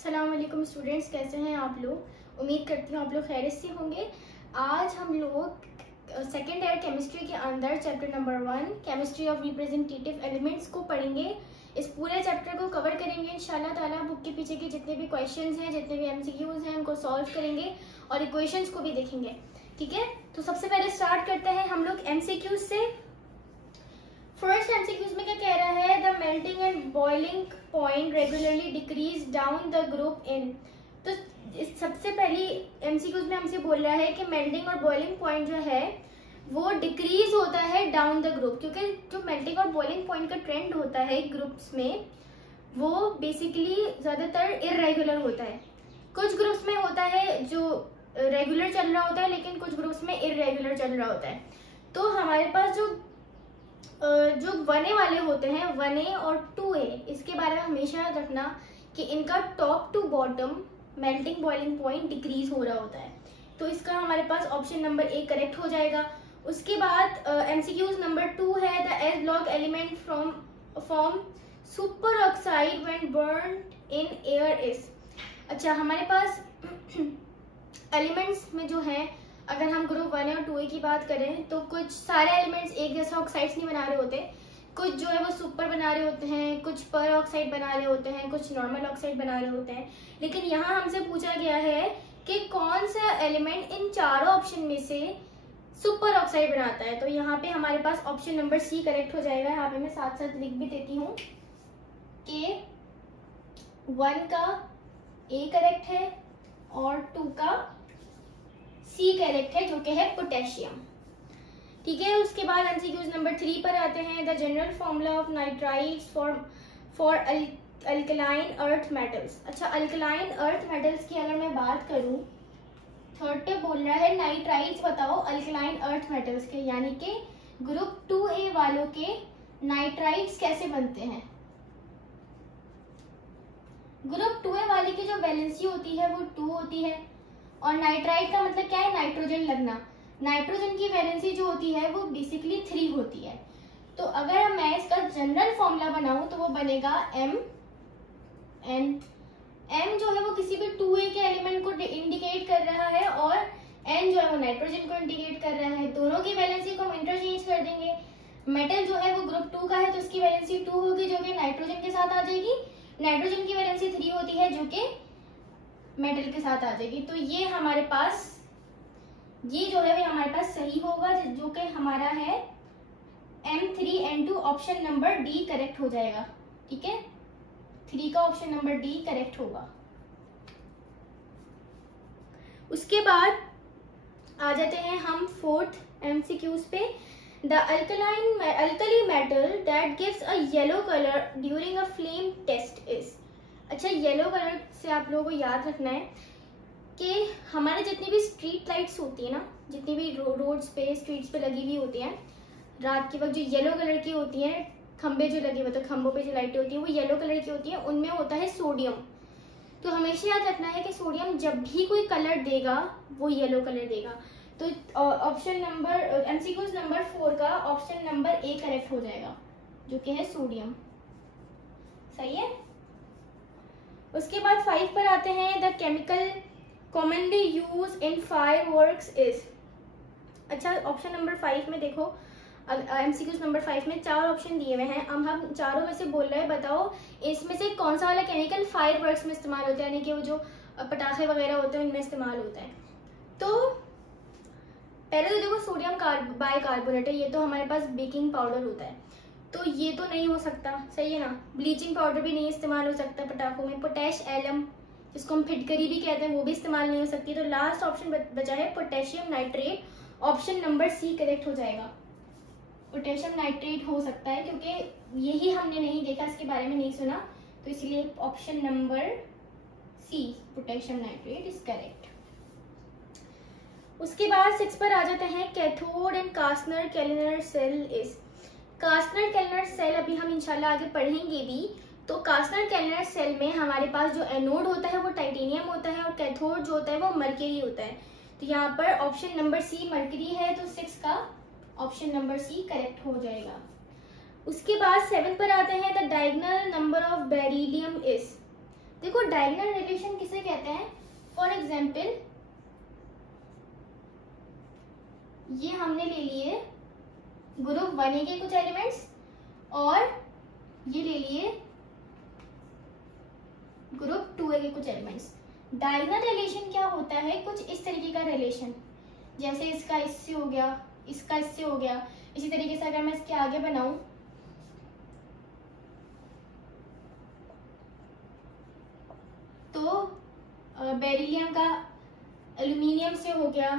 अस्सलाम वालेकुम स्टूडेंट्स, कैसे हैं आप लोग। उम्मीद करती हूँ आप लोग खैरियत से होंगे। आज हम लोग सेकेंड ईयर केमिस्ट्री के अंदर chapter number 1 chemistry of representative elements को पढ़ेंगे। इस पूरे चैप्टर को कवर करेंगे इंशाल्लाह ताला। बुक के पीछे के जितने भी क्वेश्चंस हैं, जितने भी एमसीक्यूज हैं, उनको सॉल्व करेंगे और इक्वेशंस को भी देखेंगे। ठीक है, तो सबसे पहले स्टार्ट करते हैं हम लोग एमसीक्यूज से। फर्स्ट एमसीक्यूज में क्या कह रहा है, the melting and boiling point regularly decrease down the group in. तो सबसे पहली एमसीक्यूज में हमसे बोल रहा है कि मेल्टिंग और बॉइलिंग पॉइंट जो है वो डिक्रीज होता है डाउन द ग्रुप, क्योंकि जो मेल्टिंग और बॉइलिंग पॉइंट का ट्रेंड होता है ग्रुप्स में वो बेसिकली ज्यादातर इरेगुलर होता है। कुछ ग्रुप्स में होता है जो रेगुलर चल रहा होता है, लेकिन कुछ ग्रुप्स में इरेगुलर चल रहा होता है। तो हमारे पास जो 1A वाले होते हैं, 1A और 2A, इसके बारे में हमेशा याद रखना कि इनका top to bottom melting boiling point decrease हो रहा होता है। तो इसका हमारे पास ऑप्शन नंबर ए करेक्ट हो जाएगा। उसके बाद एमसीक्यूज नंबर 2 है, the S block element form super oxide when burned in air is. अच्छा, हमारे पास एलिमेंट्स में जो है, अगर हम ग्रुप 1 और 2A की बात करें तो कुछ सारे एलिमेंट्स एक जैसा ऑक्साइड्स नहीं बना रहे होते। कुछ जो है वो सुपर बना रहे होते हैं, कुछ पर ऑक्साइड बना रहे होते हैं, कुछ नॉर्मल ऑक्साइड बना रहे होते हैं। लेकिन यहाँ हमसे पूछा गया है कि कौन सा एलिमेंट इन चारों ऑप्शन में से सुपर ऑक्साइड बनाता है। तो यहाँ पे हमारे पास ऑप्शन नंबर सी करेक्ट हो जाएगा। यहाँ पे मैं साथ साथ लिख भी देती हूँ कि 1 का ए करेक्ट है और 2 का सी करेक्ट है, जो कि है पोटेशियम। ठीक है, उसके बाद एमसीक्यूज नंबर 3 पर आते हैं, the general formula of nitrides for alkaline earth metals. अच्छा, अल्कलाइन अर्थ मेटल्स की अगर मैं बात करूं, थर्ड पे बोल रहा है नाइट्राइड्स बताओ अल्कलाइन अर्थ मेटल्स के, यानी कि ग्रुप 2A वालों के नाइट्राइड्स कैसे बनते हैं। ग्रुप 2A वाले की जो वैलेंसी होती है वो 2 होती है, और नाइट्राइड का मतलब क्या है, नाइट्रोजन लगना। नाइट्रोजन की वैलेंसी जो होती है वो बेसिकली 3 होती है। तो अगर मैं इसका जनरल फॉर्मूला बनाऊं तो वो बनेगा M जो है वो किसी भी 2A के एलिमेंट को इंडिकेट कर रहा है और N जो है वो नाइट्रोजन को इंडिकेट कर रहा है। दोनों की वैलेंसी को हम इंटरचेंज कर देंगे। मेटल जो है वो ग्रुप 2 का है तो उसकी वैलेंसी 2 होगी, जो कि नाइट्रोजन के साथ आ जाएगी। नाइट्रोजन की वैलेंसी 3 होती है, जो कि मेटल के साथ आ जाएगी। तो ये हमारे पास, ये जो है वो हमारे पास सही होगा, जो कि हमारा है M3N2, option number D correct हो जाएगा। ठीक है, 3 का ऑप्शन नंबर डी करेक्ट होगा। उसके बाद आ जाते हैं हम फोर्थ एमसीक्यूज पे, the alkali metal that gives a yellow colour during a flame test is. अच्छा, येलो कलर से आप लोगों को याद रखना है कि हमारे जितनी भी स्ट्रीट लाइट्स होती है ना, जितनी भी रोड्स पे स्ट्रीट्स पे लगी हुई होती हैं रात के वक्त, जो येलो कलर की होती हैं, खंबे जो लगे हुए, तो खंबों पे जो लाइटें होती हैं वो येलो कलर की होती हैं, उनमें होता है सोडियम। तो हमेशा याद रखना है कि सोडियम जब भी कोई कलर देगा वो येलो कलर देगा। तो ऑप्शन नंबर एमसीक्यूज नंबर 4 का ऑप्शन नंबर ए करेक्ट हो जाएगा, जो कि है सोडियम। सही है। उसके बाद 5 पर आते हैं, the chemical commonly use in fireworks is. अच्छा, ऑप्शन नंबर 5 में देखो, एमसीक्यूज नंबर 5 में 4 ऑप्शन दिए हुए हैं। अब हम चारों में से बोल रहे हैं, बताओ इसमें से कौन सा वाला केमिकल फायरवर्क्स में इस्तेमाल होता है, यानी कि वो जो पटाखे वगैरह होते हैं उनमें इस्तेमाल होता है। तो पहले तो देखो, सोडियम बाइकार्बोनेट है, ये तो हमारे पास बेकिंग पाउडर होता है, तो ये तो नहीं हो सकता। सही है ना। ब्लीचिंग पाउडर भी नहीं इस्तेमाल हो सकता पटाखों में। पोटेश एलम, जिसको हम फिटकरी भी कहते हैं, वो भी इस्तेमाल नहीं हो सकती। तो लास्ट ऑप्शन बचा है potassium nitrate, option number C correct हो जाएगा। पोटेशियम नाइट्रेट हो सकता है, क्योंकि यही हमने नहीं देखा, इसके बारे में नहीं सुना, तो इसलिए option number C potassium nitrate is correct. उसके बाद 6 पर आ जाते हैं, cathode and Castner Kellner cell is. Castner Kellner cell अभी हम इंशाल्लाह आगे पढ़ेंगे भी। तो कास्टनर कैलिनर सेल में हमारे पास जो एनोड होता है वो टाइटेनियम होता है और कैथोड जो होता है वो मरकरी होता है। तो यहाँ पर ऑप्शन नंबर सी मरकरी है, तो 6 का ऑप्शन नंबर सी करेक्ट हो जाएगा। उसके बाद 7 पर आते हैं, the diagonal number of beryllium is. देखो डायगोनल रिलेशन किसे कहते हैं? फॉर एग्जाम्पल ये हमने ले लिए ग्रुप 1A के कुछ एलिमेंट्स और ये ले लिए ग्रुप 2A के कुछ एलिमेंट्स। डायगोनल रिलेशन क्या होता है? कुछ इस तरीके का रिलेशन, जैसे इसका इससे हो गया, इसका इससे हो गया। इसी तरीके से अगर मैं इसके आगे बनाऊं तो बेरिलियम का एल्यूमिनियम से हो गया,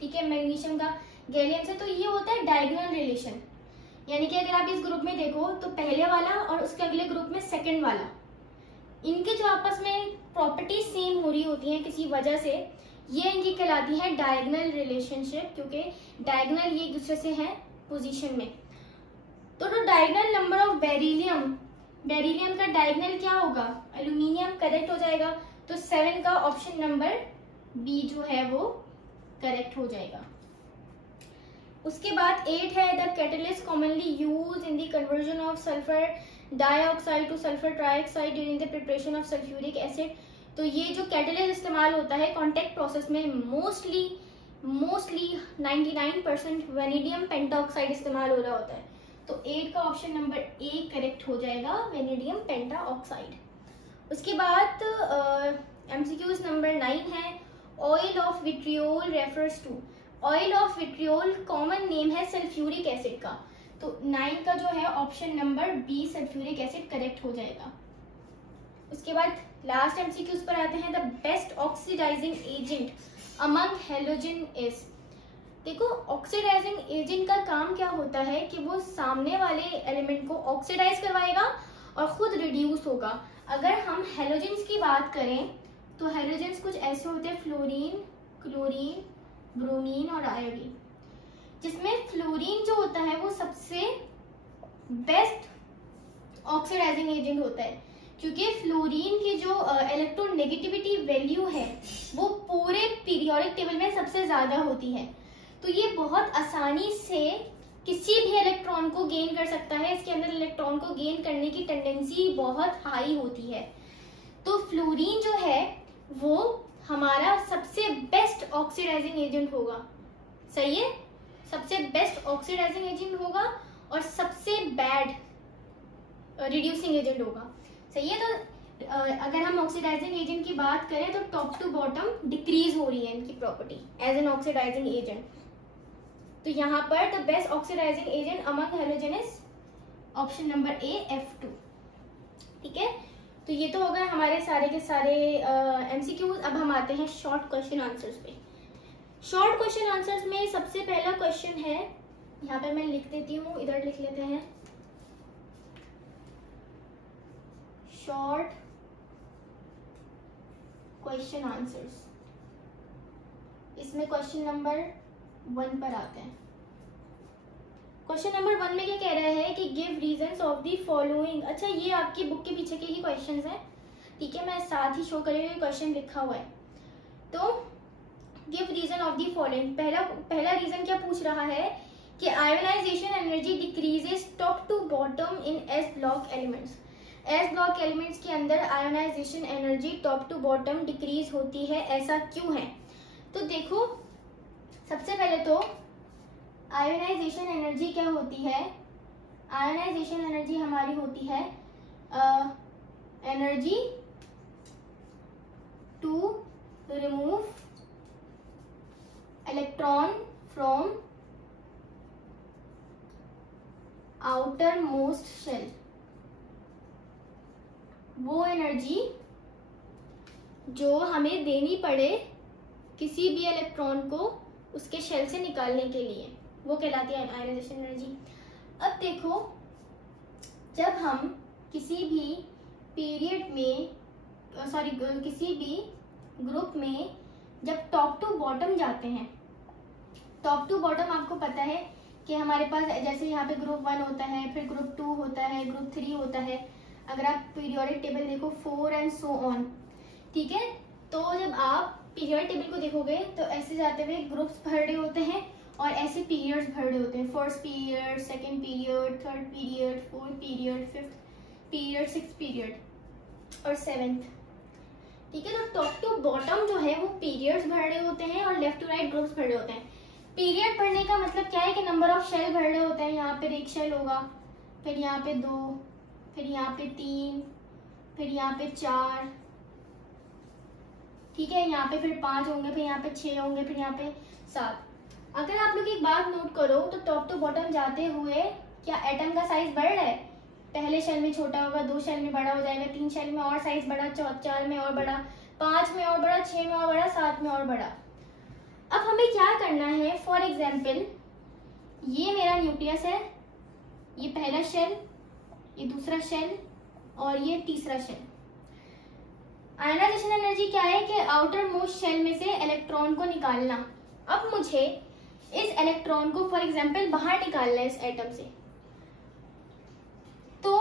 ठीक है, मैग्नीशियम का गैलियम से। तो ये होता है डायगोनल रिलेशन। यानी कि अगर आप इस ग्रुप में देखो तो पहले वाला और उसके अगले ग्रुप में सेकंड वाला, इनके जो आपस में प्रॉपर्टी सेम हो रही होती हैं किसी वजह से, ये इनकी कहलाती है डायगोनल रिलेशनशिप, क्योंकि डायगोनल ये एक दूसरे से है पोजीशन में। तो diagonal number of beryllium, beryllium का डायगोनल क्या होगा? एल्यूमिनियम, करेक्ट हो जाएगा। तो 7 का ऑप्शन नंबर बी जो है वो करेक्ट हो जाएगा। उसके बाद 8 है the catalyst commonly use in the conversion of sulphur dioxide two sulphur trioxide during the preparation of sulphuric acid. तो ये जो कैटलिस्ट इस्तेमाल होता है कॉन्टैक्ट प्रोसेस में, मोस्टली 99% वेनेडियम पेंटाऑक्साइड इस्तेमाल हो रहा होता है। तो 8 का ऑप्शन नंबर ए करेक्ट हो जाएगा, वेनेडियम पेंटाऑक्साइड। उसके बाद एमसीक्यूज नंबर 9 है oil of vitriol refers to. Oil of vitriol common name है सल्फ्यूरिक एसिड का। तो 9 का जो है option number B sulphuric acid correct हो जाएगा। उसके बाद लास्ट एमसीक्यूज पर आते हैं the best oxidising agent among halogen is. देखो ऑक्सीडाइजिंग एजेंट का काम क्या होता है कि वो सामने वाले एलिमेंट को ऑक्सीडाइज करवाएगा और खुद रिड्यूस होगा। अगर हम हैलोजेंस की बात करें तो हैलोजेंस कुछ ऐसे होते हैं फ्लोरीन, क्लोरीन, ब्रोमीन और आयोडीन, जिसमें फ्लोरीन जो होता है वो सबसे बेस्ट ऑक्सीडाइजिंग एजेंट होता है, क्योंकि फ्लोरीन की जो इलेक्ट्रोनेगेटिविटी वैल्यू है वो पूरे पीरियोडिक टेबल में सबसे ज्यादा होती है। तो ये बहुत आसानी से किसी भी इलेक्ट्रॉन को गेन कर सकता है। इसके अंदर इलेक्ट्रॉन को गेन करने की टेंडेंसी बहुत हाई होती है। तो फ्लोरीन जो है वो हमारा सबसे बेस्ट ऑक्सीडाइजिंग एजेंट होगा। सही है, सबसे बेस्ट ऑक्सीडाइजिंग एजेंट होगा और सबसे बैड रिड्यूसिंग एजेंट होगा। सही है। तो अगर हम ऑक्सीडाइजिंग एजेंट की बात करें तो टॉप टू बॉटम डिक्रीज हो रही है इनकी property as an oxidising agent. तो यहाँ पर the best oxidising agent among halogen is option number A F2। ठीक है, तो ये तो हो गए हमारे सारे के सारे एमसीक्यूज। अब हम आते हैं शॉर्ट क्वेश्चन आंसर्स पे। शॉर्ट क्वेश्चन आंसर्स में सबसे पहला क्वेश्चन है, यहाँ पे मैं लिख देती हूँ, इधर लिख लेते हैं शॉर्ट क्वेश्चन आंसर्स। इसमें क्वेश्चन नंबर 1 पर आते हैं। क्वेश्चन नंबर 1 में क्या कह रहा है कि give reasons of the following. अच्छा, ये आपकी बुक के पीछे के ही क्वेश्चंस हैं, ठीक है, मैं साथ ही शो करेंगे क्वेश्चन लिखा हुआ है। तो give reason of the following, पहला रीजन क्या पूछ रहा है कि ionisation energy decreases top to bottom in S block elements. S block elements के अंदर ionisation energy top to bottom decrease होती है, ऐसा क्यों है? तो देखो, सबसे पहले तो आयोनाइजेशन एनर्जी क्या होती है? आयोनाइजेशन एनर्जी हमारी होती है energy to remove electron from outermost shell. वो एनर्जी जो हमें देनी पड़े किसी भी इलेक्ट्रॉन को उसके शेल से निकालने के लिए, वो कहलाती है आयोनाइजेशन एनर्जी। अब देखो, जब हम किसी भी पीरियड में किसी भी ग्रुप में जब टॉप टू बॉटम जाते हैं, टॉप टू बॉटम आपको पता है कि हमारे पास जैसे यहाँ पे ग्रुप 1 होता है, फिर ग्रुप 2 होता है, ग्रुप 3 होता है। अगर आप पीरियोडिक टेबल देखो 4 एंड सो ऑन, ठीक है। तो जब आप पीरियड टेबल को देखोगे तो ऐसे जाते हुए ग्रुप्स भर रहे होते हैं और ऐसे पीरियड्स भर रहे होते हैं। First period, second period, third period, fourth period, fifth period, sixth period और सेवेंथ। ठीक है। तो टॉप टू बॉटम जो है वो पीरियड्स भर रहे होते हैं और लेफ्ट टू राइट ग्रुप्स भर रहे होते हैं। पीरियड भरने का मतलब क्या है कि नंबर ऑफ शेल भर रहे होते हैं। यहाँ पे एक शेल होगा, फिर यहाँ पे 2, फिर यहाँ पे 3, फिर यहाँ पे 4, ठीक है, यहाँ पे फिर 5 होंगे, फिर यहाँ पे 6 होंगे, फिर यहाँ पे 7। अगर आप लोग एक बात नोट करो तो टॉप टू बॉटम जाते हुए क्या एटम का साइज बढ़ रहा है? पहले शेल में छोटा होगा, 2 शेल में बड़ा हो जाएगा, 3 शेल में और साइज बड़ा, 4 में और बड़ा, 5 में और बड़ा, 6 में और बड़ा, 7 में और बड़ा। अब हमें क्या करना है, फॉर एग्जाम्पल ये मेरा न्यूक्लियस है, ये पहला शेल, ये दूसरा शेल और ये तीसरा शेल। आयनाइजेशन एनर्जी क्या है कि आउटर मोस्ट शेल में से इलेक्ट्रॉन को निकालना। अब मुझे इस इलेक्ट्रॉन को फॉर एग्जाम्पल बाहर निकालना है इस एटम से। तो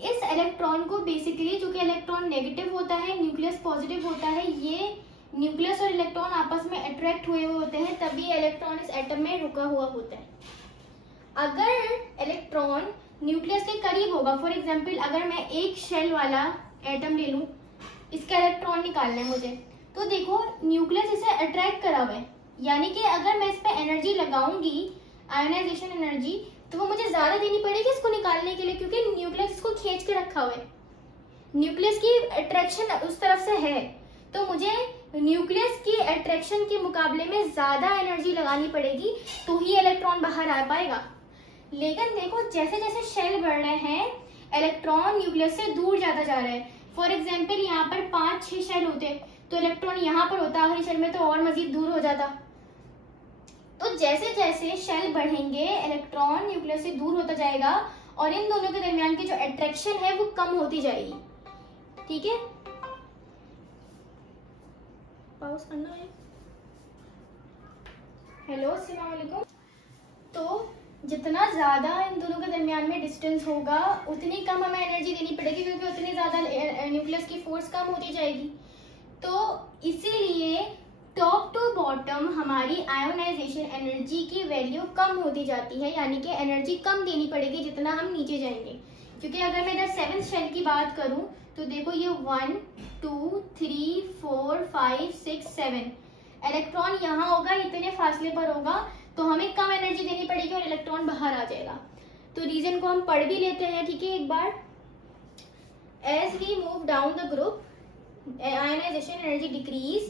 इस इलेक्ट्रॉन को बेसिकली, जो कि इलेक्ट्रॉन नेगेटिव होता है, न्यूक्लियस पॉजिटिव होता है, ये न्यूक्लियस और इलेक्ट्रॉन आपस में अट्रैक्ट हुए होते हैं, तभी इलेक्ट्रॉन इस एटम में रुका हुआ होता है। अगर इलेक्ट्रॉन न्यूक्लियस के करीब होगा, फॉर एग्जाम्पल अगर मैं एक शेल वाला एटम ले लूं, इसका इलेक्ट्रॉन निकालना है मुझे, तो देखो न्यूक्लियस इसे अट्रैक्ट करा हुआ है, यानी कि अगर मैं इस पे एनर्जी लगाऊंगी, आयोनाइजेशन एनर्जी, तो वो मुझे ज्यादा देनी पड़ेगी इसको निकालने के लिए, क्योंकि न्यूक्लियस इसको खींच के रखा हुआ है, न्यूक्लियस की अट्रैक्शन उस तरफ से है, तो मुझे न्यूक्लियस की अट्रैक्शन के मुकाबले में ज्यादा एनर्जी लगानी पड़ेगी, तो ही इलेक्ट्रॉन बाहर आ पाएगा। लेकिन देखो जैसे जैसे शेल बढ़ रहे हैं, इलेक्ट्रॉन न्यूक्लियस से दूर जाता जा रहा है। फॉर एग्जाम्पल यहाँ पर 5-6 शेल होते तो इलेक्ट्रॉन यहाँ पर होता, आखिरी शेल में तो और मजीद दूर हो जाता। तो जैसे जैसे शेल बढ़ेंगे, इलेक्ट्रॉन न्यूक्लियस से दूर होता जाएगा और इन दोनों के दरमियान की जो अट्रैक्शन है वो कम होती जाएगी। ठीक है, पॉज करना है। हेलो, अस्सलाम वालेकुम। तो जितना ज्यादा इन दोनों के दरमियान में डिस्टेंस होगा, उतनी कम हमें एनर्जी देनी पड़ेगी, क्योंकि उतनी ज्यादा न्यूक्लियस की फोर्स कम होती जाएगी। तो इसीलिए टॉप टू बॉटम हमारी आयोनाइजेशन एनर्जी की वैल्यू कम होती जाती है, यानी कि एनर्जी कम देनी पड़ेगी जितना हम नीचे जाएंगे। क्योंकि अगर मैं इधर 7th शेल की बात करूं तो देखो ये 1 2 3 4 5 6 7 इलेक्ट्रॉन यहाँ होगा, इतने फासले पर होगा, तो हमें कम एनर्जी देनी पड़ेगी और इलेक्ट्रॉन बाहर आ जाएगा। तो रीजन को हम पढ़ भी लेते हैं, ठीक है एक बार। As we move down the group, ionization energy decrease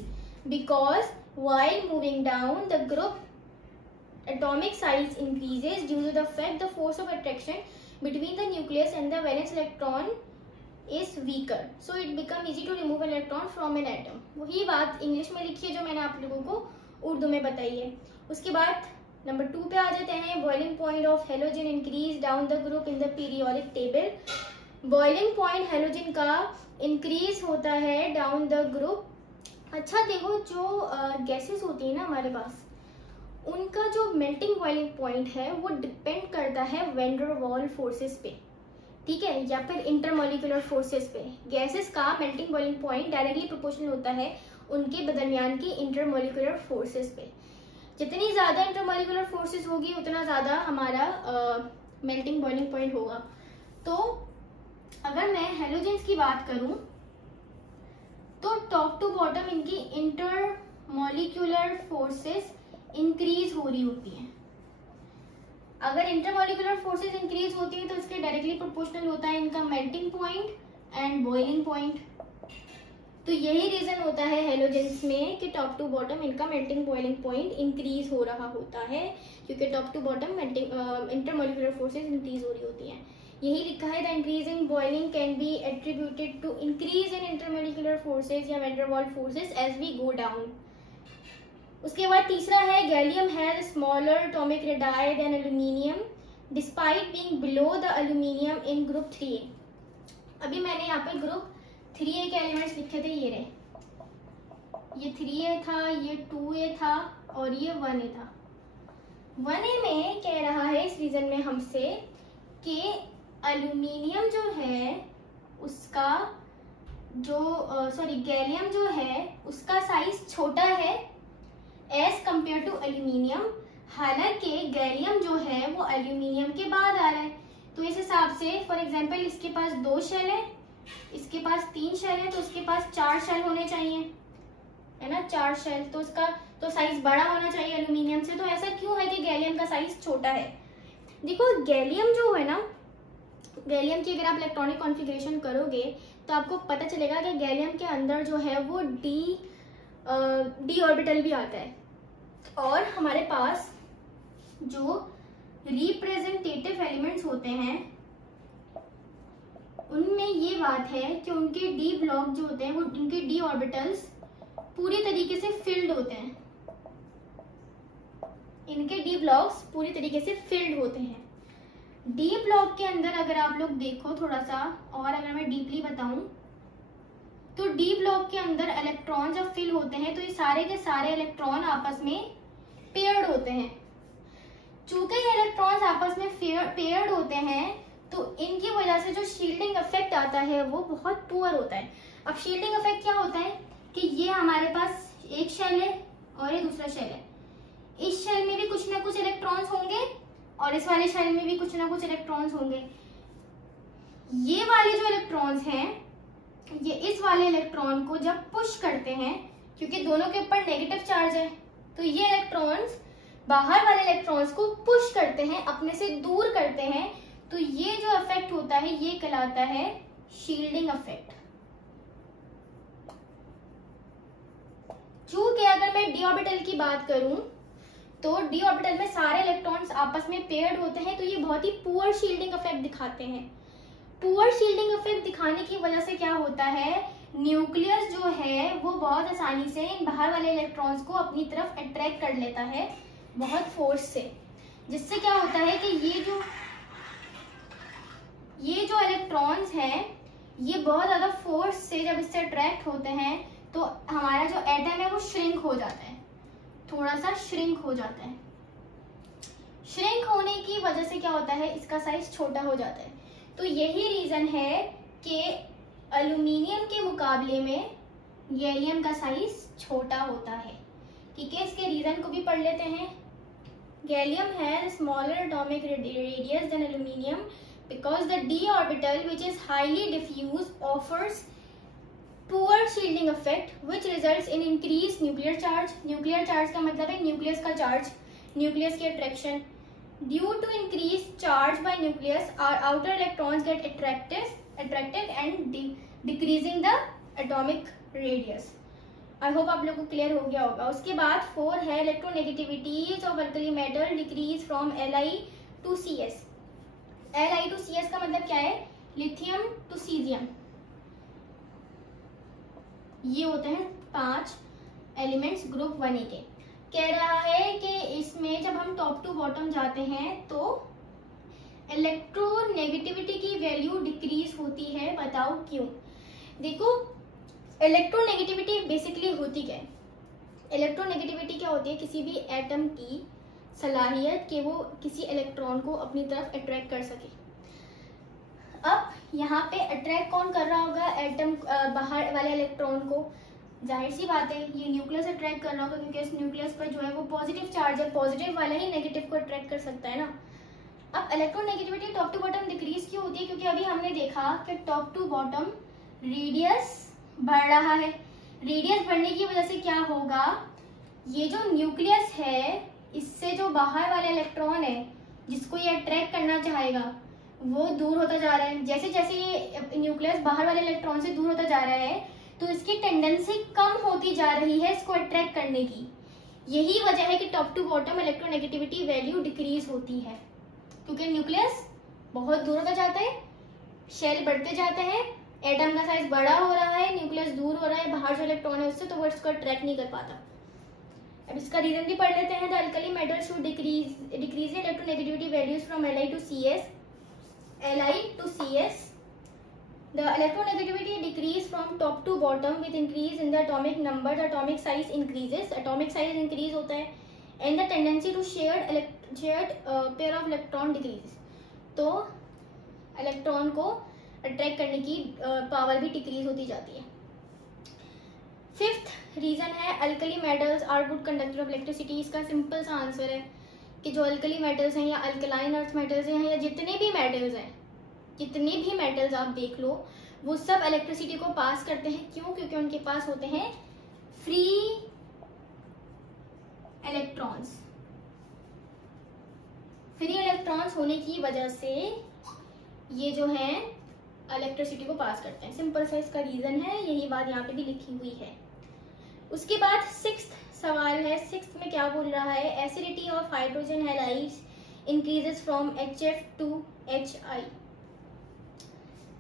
because while moving down the group atomic size increases due to the fact the force of attraction between the nucleus and the valence electron is weaker, so it become easy to remove an electron from an atom। वही बात English में लिखी है जो मैंने आप लोगों को उर्दू में बताई है। उसके बाद नंबर 2 पे आ जाते हैं। Boiling point of halogen increase down the group in the periodic table. Boiling point halogen का इंक्रीज होता है डाउन द ग्रुप। अच्छा देखो, जो गैसेस होती है ना हमारे पास, उनका जो मेल्टिंग बॉइलिंग पॉइंट है वो डिपेंड करता है वैन डर वाल फोर्सेस पे, ठीक है, या फिर इंटरमोलिकुलर फोर्सेस पे। गैसेस का melting boiling point directly proportional होता है उनके दरमियान की इंटरमोलिकुलर फोर्सेस पे। जितनी ज्यादा इंटरमोलिकुलर फोर्सेस होगी उतना ज्यादा हमारा मेल्टिंग बॉइलिंग पॉइंट होगा। तो अगर मैं हेलोजेंस की बात करूं तो टॉप टू बॉटम इनकी इंटरमोलिकुलर फोर्सेस इंक्रीज हो रही होती हैं। अगर इंटरमोलिकुलर फोर्सेस इंक्रीज होती है तो इसके डायरेक्टली प्रोपोर्शनल होता है इनका melting point and boiling point. तो यही रीजन होता है हेलोजेंस में कि टॉप टू बॉटम इनका मेल्टिंग बॉइलिंग पॉइंट इंक्रीज हो रहा होता है, क्योंकि top to bottom intermolecular forces increase हो रही होती हैं। यही लिखा है, the increasing boiling can be attributed to increase in intermolecular forces या van der Waals forces as we go down. उसके बाद तीसरा है, gallium has smaller atomic radii then aluminium despite being below the aluminium in group 3A। अभी मैंने यहाँ पे group 3A के एलिमेंट्स लिखे थे, ये रहे, ये 3A था, ये 2A था और ये 1A था। 1A में कह रहा है इस रीजन में हमसे कि एल्यूमिनियम जो है उसका गैलियम जो है उसका साइज छोटा है एज कंपेयर टू एल्यूमिनियम। हालांकि गैलियम जो है वो एल्यूमिनियम के बाद आ रहा है, तो इस हिसाब से फॉर एग्जांपल इसके पास 2 शेल है इसके पास 3 शेल है तो उसके पास 4 शेल होने चाहिए, है ना, 4 शेल, तो इसका तो साइज बड़ा होना चाहिए एल्यूमिनियम से। तो ऐसा क्यों है कि गैलियम का साइज छोटा है? देखो गैलियम जो है ना, गैलियम की अगर आप इलेक्ट्रॉनिक कॉन्फ़िगरेशन करोगे तो आपको पता चलेगा कि गैलियम के अंदर जो है वो डी ऑर्बिटल भी आता है। और हमारे पास जो रिप्रेजेंटेटिव एलिमेंट्स होते हैं उनमें ये बात है कि उनके डी ब्लॉक जो होते हैं वो, उनके डी ऑर्बिटल्स पूरी तरीके से फिल्ड होते हैं, इनके डी ब्लॉक्स पूरी तरीके से फिल्ड होते हैं। डी ब्लॉक के अंदर अगर आप लोग देखो थोड़ा सा, और अगर मैं डीपली बताऊं तो डी ब्लॉक के अंदर इलेक्ट्रॉन जब फिल होते हैं तो ये सारे के सारे इलेक्ट्रॉन आपस में पेयर्ड होते हैं। चूंकि ये इलेक्ट्रॉन्स आपस में पेयर्ड होते हैं तो इनकी वजह से जो शील्डिंग इफेक्ट आता है वो बहुत पुअर होता है। अब शील्डिंग इफेक्ट क्या होता है कि ये हमारे पास एक शेल है और ये दूसरा शेल है, इस शेल में भी कुछ ना कुछ इलेक्ट्रॉन्स होंगे और इस वाले शेल में भी कुछ ना कुछ इलेक्ट्रॉन्स होंगे। ये वाले जो इलेक्ट्रॉन्स हैं ये इस वाले इलेक्ट्रॉन को जब पुश करते हैं, क्योंकि दोनों के ऊपर नेगेटिव चार्ज है, तो ये इलेक्ट्रॉन्स बाहर वाले इलेक्ट्रॉन्स को पुश करते हैं, अपने से दूर करते हैं, तो ये जो इफेक्ट होता है ये कहलाता है शील्डिंग इफेक्ट। चूंकि अगर मैं डी ऑर्बिटल की बात करूं तो डी ऑर्बिटल में सारे इलेक्ट्रॉन्स आपस में पेयर्ड होते हैं, तो ये बहुत ही पुअर शील्डिंग इफेक्ट दिखाते हैं। पुअर शील्डिंग इफेक्ट दिखाने की वजह से क्या होता है, न्यूक्लियस जो है वो बहुत आसानी से इन बाहर वाले इलेक्ट्रॉन्स को अपनी तरफ अट्रैक्ट कर लेता है बहुत फोर्स से, जिससे क्या होता है कि ये जो इलेक्ट्रॉन्स हैं ये बहुत ज्यादा फोर्स से जब इससे अट्रैक्ट होते हैं तो हमारा जो एटम है वो श्रिंक हो जाता है, थोड़ा सा श्रिंक हो जाता है। श्रिंक होने की वजह से क्या होता है, इसका साइज छोटा हो जाता है। तो यही रीजन है कि एल्यूमिनियम के मुकाबले में गैलियम का साइज छोटा होता है। ठीक है, इसके रीजन को भी पढ़ लेते हैं। Gallium has smaller atomic radius then aluminium because the d orbital which is highly diffuse offers poor shielding effect which results in increased nuclear charge। nuclear charge का मतलब है न्यूक्लियस का चार्ज, न्यूक्लियस की attraction. due to increased charge by nucleus our outer electrons get attracted and decreasing the atomic radius। I hope आप लोगों को clear हो गया होगा। उसके बाद 4 है electronegativities of alkali metal decrease from Li to Cs। Li to Cs का मतलब क्या है, लिथियम टू सीजियम। ये होते हैं 5 एलिमेंट्स ग्रुप 1A के। कह रहा है कि इसमें जब हम टॉप टू बॉटम जाते हैं तो इलेक्ट्रोनेगेटिविटी की वैल्यू डिक्रीज होती है। बताओ क्यों? देखो इलेक्ट्रोनेगेटिविटी बेसिकली होती क्या है? इलेक्ट्रोनेगेटिविटी क्या होती है, किसी भी एटम की सलाहियत कि वो किसी इलेक्ट्रॉन को अपनी तरफ अट्रैक्ट कर सके। अब यहाँ पे अट्रैक्ट कौन कर रहा होगा, एटम बाहर वाले इलेक्ट्रॉन को। जाहिर सी बात है ये न्यूक्लियस अट्रैक्ट कर रहा होगा, क्योंकि इस न्यूक्लियस पर जो है वो पॉजिटिव चार्ज है, पॉजिटिव वाला ही नेगेटिव को अट्रैक्ट कर सकता है ना। अब electronegativity top to bottom decrease क्यों होती है, क्योंकि अभी हमने देखा कि टॉप टू बॉटम रेडियस बढ़ रहा है। रेडियस बढ़ने की वजह से क्या होगा, ये जो न्यूक्लियस है इससे जो बाहर वाला इलेक्ट्रॉन है जिसको ये अट्रैक्ट करना चाहेगा वो दूर होता जा रहा है। जैसे जैसे ये न्यूक्लियस बाहर वाले इलेक्ट्रॉन से दूर होता जा रहा है तो इसकी टेंडेंसी कम होती जा रही है इसको अट्रैक्ट करने की। यही वजह है कि top to bottom electronegativity value decrease होती है, क्योंकि न्यूक्लियस बहुत दूर होता जाता है, शेल बढ़ते जाते हैं, एटम का साइज बड़ा हो रहा है, न्यूक्लियस दूर हो रहा है, बाहर जो इलेक्ट्रॉन है उससे तो वो इसको अट्रैक्ट नहीं कर पाता। अब इसका रीजन भी पढ़ लेते हैं। The alkali metal should decrease electronegativity values from Li to Cs। Li to Cs, the electronegativity decrease from top to bottom with increase in the atomic number, the atomic size increases, atomic size increase होता है, and the tendency to shared pair of electron decreases। तो electron को attract करने की power भी decrease होती जाती है। 5th रीजन है alkali metals are good conductor of electricity. इसका सिंपल सा आंसर है कि जो अल्कली मेटल्स हैं या अल्कलाइन अर्थ मेटल्स हैं या जितने भी मेटल्स हैं, कितने भी मेटल्स आप देख लो, वो सब इलेक्ट्रिसिटी को पास करते हैं। क्यों? क्योंकि उनके पास होते हैं फ्री इलेक्ट्रॉन्स। फ्री इलेक्ट्रॉन्स होने की वजह से ये जो है इलेक्ट्रिसिटी को पास करते हैं। सिंपल सा इसका रीजन है, यही बात यहाँ पे भी लिखी हुई है। उसके बाद 6th सवाल है। 6th में क्या बोल रहा है? Acidity of hydrogen halides increases from HF to HI।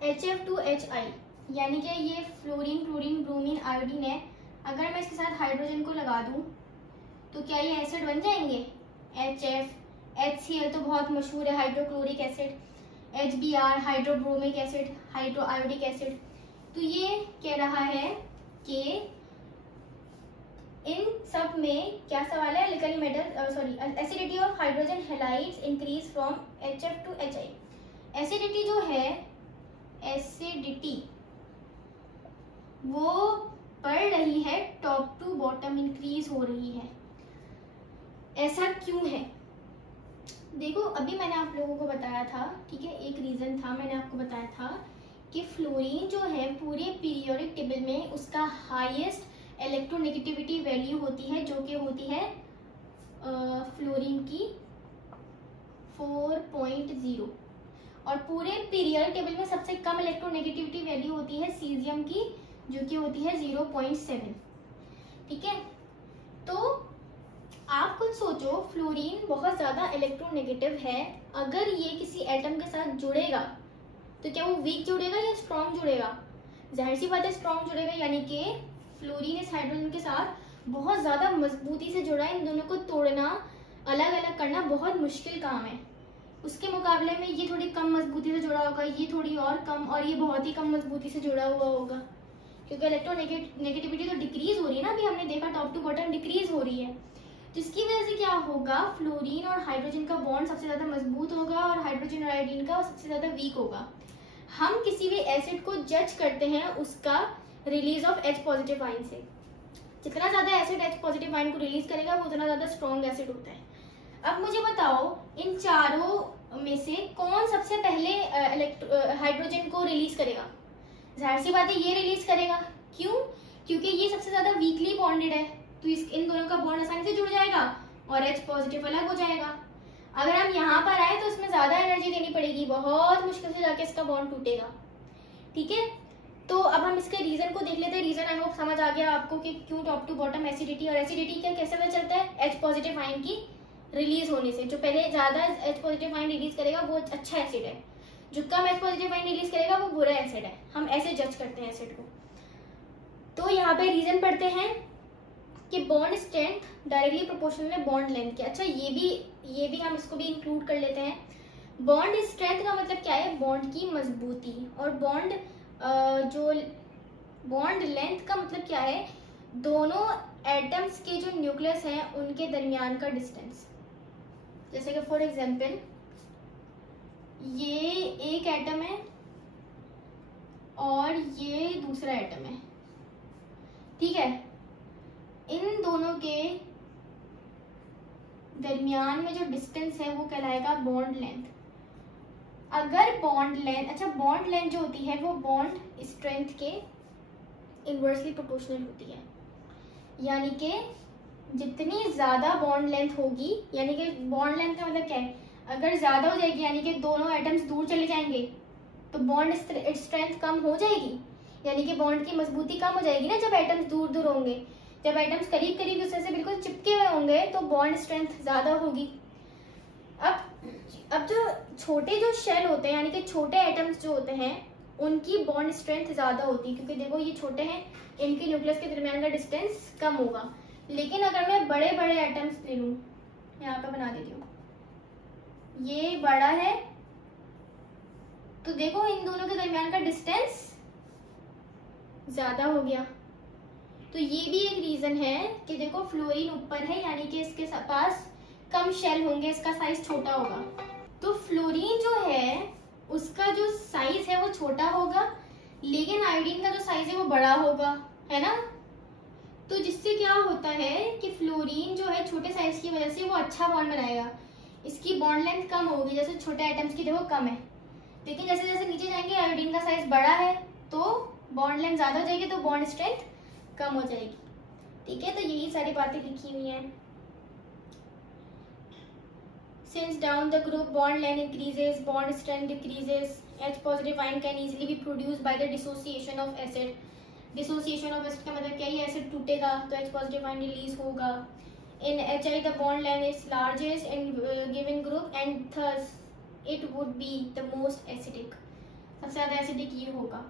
HF to HI यानी कि ये फ्लोरीन, क्लोरीन, ब्रोमीन, आयोडीन है। अगर मैं इसके साथ हाइड्रोजन को लगा दूं तो क्या ये एसिड बन जाएंगे? HF, HCl तो बहुत मशहूर है, hydrochloric acid, HBr hydrobromic acid, hydro iodic acid. तो ये कह रहा है कि इन सब में क्या सवाल है? Alkali metal sorry acidity of hydrogen halides increase from HF to HI। Acidity जो है, एसिडिटी वो बढ़ रही है, टॉप टू बॉटम इंक्रीज हो रही है। ऐसा क्यों है? देखो अभी मैंने आप लोगों को बताया था, ठीक है, एक रीजन था, मैंने आपको बताया था कि फ्लोरीन जो है पूरे पीरियोडिक टेबल में उसका हाईएस्ट इलेक्ट्रोनेगेटिविटी वैल्यू होती है, जो कि होती है फ्लोरीन की 4.0, और पूरे पीरियोडिक टेबल में सबसे कम इलेक्ट्रोनेगेटिविटी वैल्यू होती है सीजियम की, जो कि होती है 0.7। ठीक है, तो आप खुद सोचो, फ्लोरीन बहुत ज्यादा इलेक्ट्रोनेगेटिव है। अगर ये किसी एटम के साथ जुड़ेगा तो क्या वो वीक जुड़ेगा या स्ट्रॉन्ग जुड़ेगा? जाहिर सी बात है स्ट्रॉन्ग जुड़ेगा, यानी कि फ्लोरीन इस हाइड्रोजन के साथ बहुत ज्यादा मजबूती से जुड़ा है। इन दोनों को तोड़ना, अलग अलग करना बहुत मुश्किल काम है। उसके मुकाबले में ये थोड़ी कम मजबूती से जुड़ा होगा, ये थोड़ी और कम, और ये बहुत ही कम मजबूती से जुड़ा हुआ होगा, क्योंकि इलेक्ट्रोनेगेटिविटी तो डिक्रीज हो रही है ना। अभी हमने देखा टॉप टू बॉटम डिक्रीज हो रही है, जिसकी वजह से क्या होगा, फ्लोरीन और हाइड्रोजन का बॉन्ड सबसे ज्यादा मजबूत होगा और हाइड्रोजन और आयोडीन का सबसे ज्यादा वीक होगा। हम किसी भी एसिड को जज करते हैं उसका release of H positive ion से। जितना ज्यादा एसिड H पॉजिटिव आयन को रिलीज करेगा वो उतना ज्यादा स्ट्रॉन्ग एसिड होता है। अब मुझे बताओ, इन चारों में से कौन सबसे पहले हाइड्रोजन को रिलीज करेगा? जाहिर सी बात है ये रिलीज करेगा। क्यों? क्योंकि ये सबसे ज्यादा वीकली बॉन्डेड है, तो इन दोनों का बॉन्ड आसानी से जुड़ जाएगा और H पॉजिटिव अलग हो जाएगा। अगर हम यहाँ पर आए तो इसमें ज्यादा एनर्जी देनी पड़ेगी, बहुत मुश्किल से जाके इसका बॉन्ड टूटेगा। ठीक है, तो अब हम इसके रीजन को देख लेते हैं। रीजन आई होप समझ आ गया आपको कि क्यों टॉप टू बॉटम एसिडिटी, और एसिडिटी का कैसे पता चलता है? H पॉजिटिव आयन की रिलीज होने से। जो पहले ज्यादा H पॉजिटिव आयन रिलीज करेगा वो अच्छा एसिड है, जो कम H पॉजिटिव आयन रिलीज करेगा वो बुरा एसिड है। हम ऐसे जज करते हैं एसिड को। तो यहाँ पे रीजन पढ़ते हैं कि बॉन्ड स्ट्रेंथ डायरेक्टली प्रोपोर्शनल है बॉन्ड लेंथ के। अच्छा, ये भी हम इसको भी इंक्लूड कर लेते हैं। बॉन्ड स्ट्रेंथ का मतलब क्या है? बॉन्ड की मजबूती। और जो बॉन्ड लेंथ का मतलब क्या है? दोनों एटम्स के जो न्यूक्लियस हैं उनके दरमियान का डिस्टेंस। जैसे कि फॉर एग्जांपल ये एक एटम है और ये दूसरा एटम है, ठीक है। इन दोनों के दरमियान में जो डिस्टेंस है वो कहलाएगा बॉन्ड लेंथ। अगर बॉन्ड लेंथ, अच्छा बॉन्ड लेंथ जो होती है वो बॉन्ड स्ट्रेंथ के इनवर्सली प्रोपोर्शनल होती है, यानी कि जितनी ज्यादा बॉन्ड लेंथ होगी, यानी कि बॉन्ड लेंथ का मतलब क्या है? अगर ज्यादा हो जाएगी यानी कि दोनों एटम्स दूर चले जाएंगे तो बॉन्ड स्ट्रेंथ कम हो जाएगी, यानी कि बॉन्ड की मजबूती कम हो जाएगी ना। जब एटम्स दूर दूर होंगे, जब एटम्स करीब करीब दूसरे से बिल्कुल चिपके हुए होंगे तो बॉन्ड स्ट्रेंथ ज्यादा होगी। अब जो छोटे जो शेल होते हैं, यानी कि छोटे एटम्स जो होते हैं, उनकी बॉन्ड स्ट्रेंथ ज्यादा होती है, क्योंकि देखो ये छोटे हैं, इनके न्यूक्लियस के दरमियान का डिस्टेंस कम होगा। लेकिन अगर मैं बड़े बड़े एटम्स ले लूं, यहाँ पे बना देती हूँ, ये बड़ा है, तो देखो इन दोनों के दरमियान का डिस्टेंस ज्यादा हो गया। तो ये भी एक रीजन है कि देखो फ्लोरीन ऊपर है, यानी कि इसके पास कम शेल होंगे, इसका साइज छोटा होगा। तो फ्लोरीन जो है उसका जो साइज है वो छोटा होगा, लेकिन आयोडीन का जो साइज है वो बड़ा होगा, है ना। तो जिससे क्या होता है कि फ्लोरीन जो है छोटे साइज की वजह से वो अच्छा बॉन्ड बनाएगा, इसकी बॉन्ड लेंथ कम होगी। जैसे छोटे एटम्स की देखो कम है, लेकिन जैसे जैसे नीचे जाएंगे आयोडीन का साइज बड़ा है तो बॉन्ड लेंथ ज़्यादा हो जाएगी तो बॉन्ड स्ट्रेंथ कम हो जाएगी। ठीक है, तो यही सारी बातें लिखी हुई हैं। Since down the group bond length increases, bond strength decreases. H positive ion can easily be produced by the dissociation of acid. Dissociation of acid का मतलब क्या है, एसिड टूटेगा तो H positive ion रिलीज होगा। In HI the bond length is largest in given group and thus it would be the most acidic. सबसे ज़्यादा acidic ये होगा।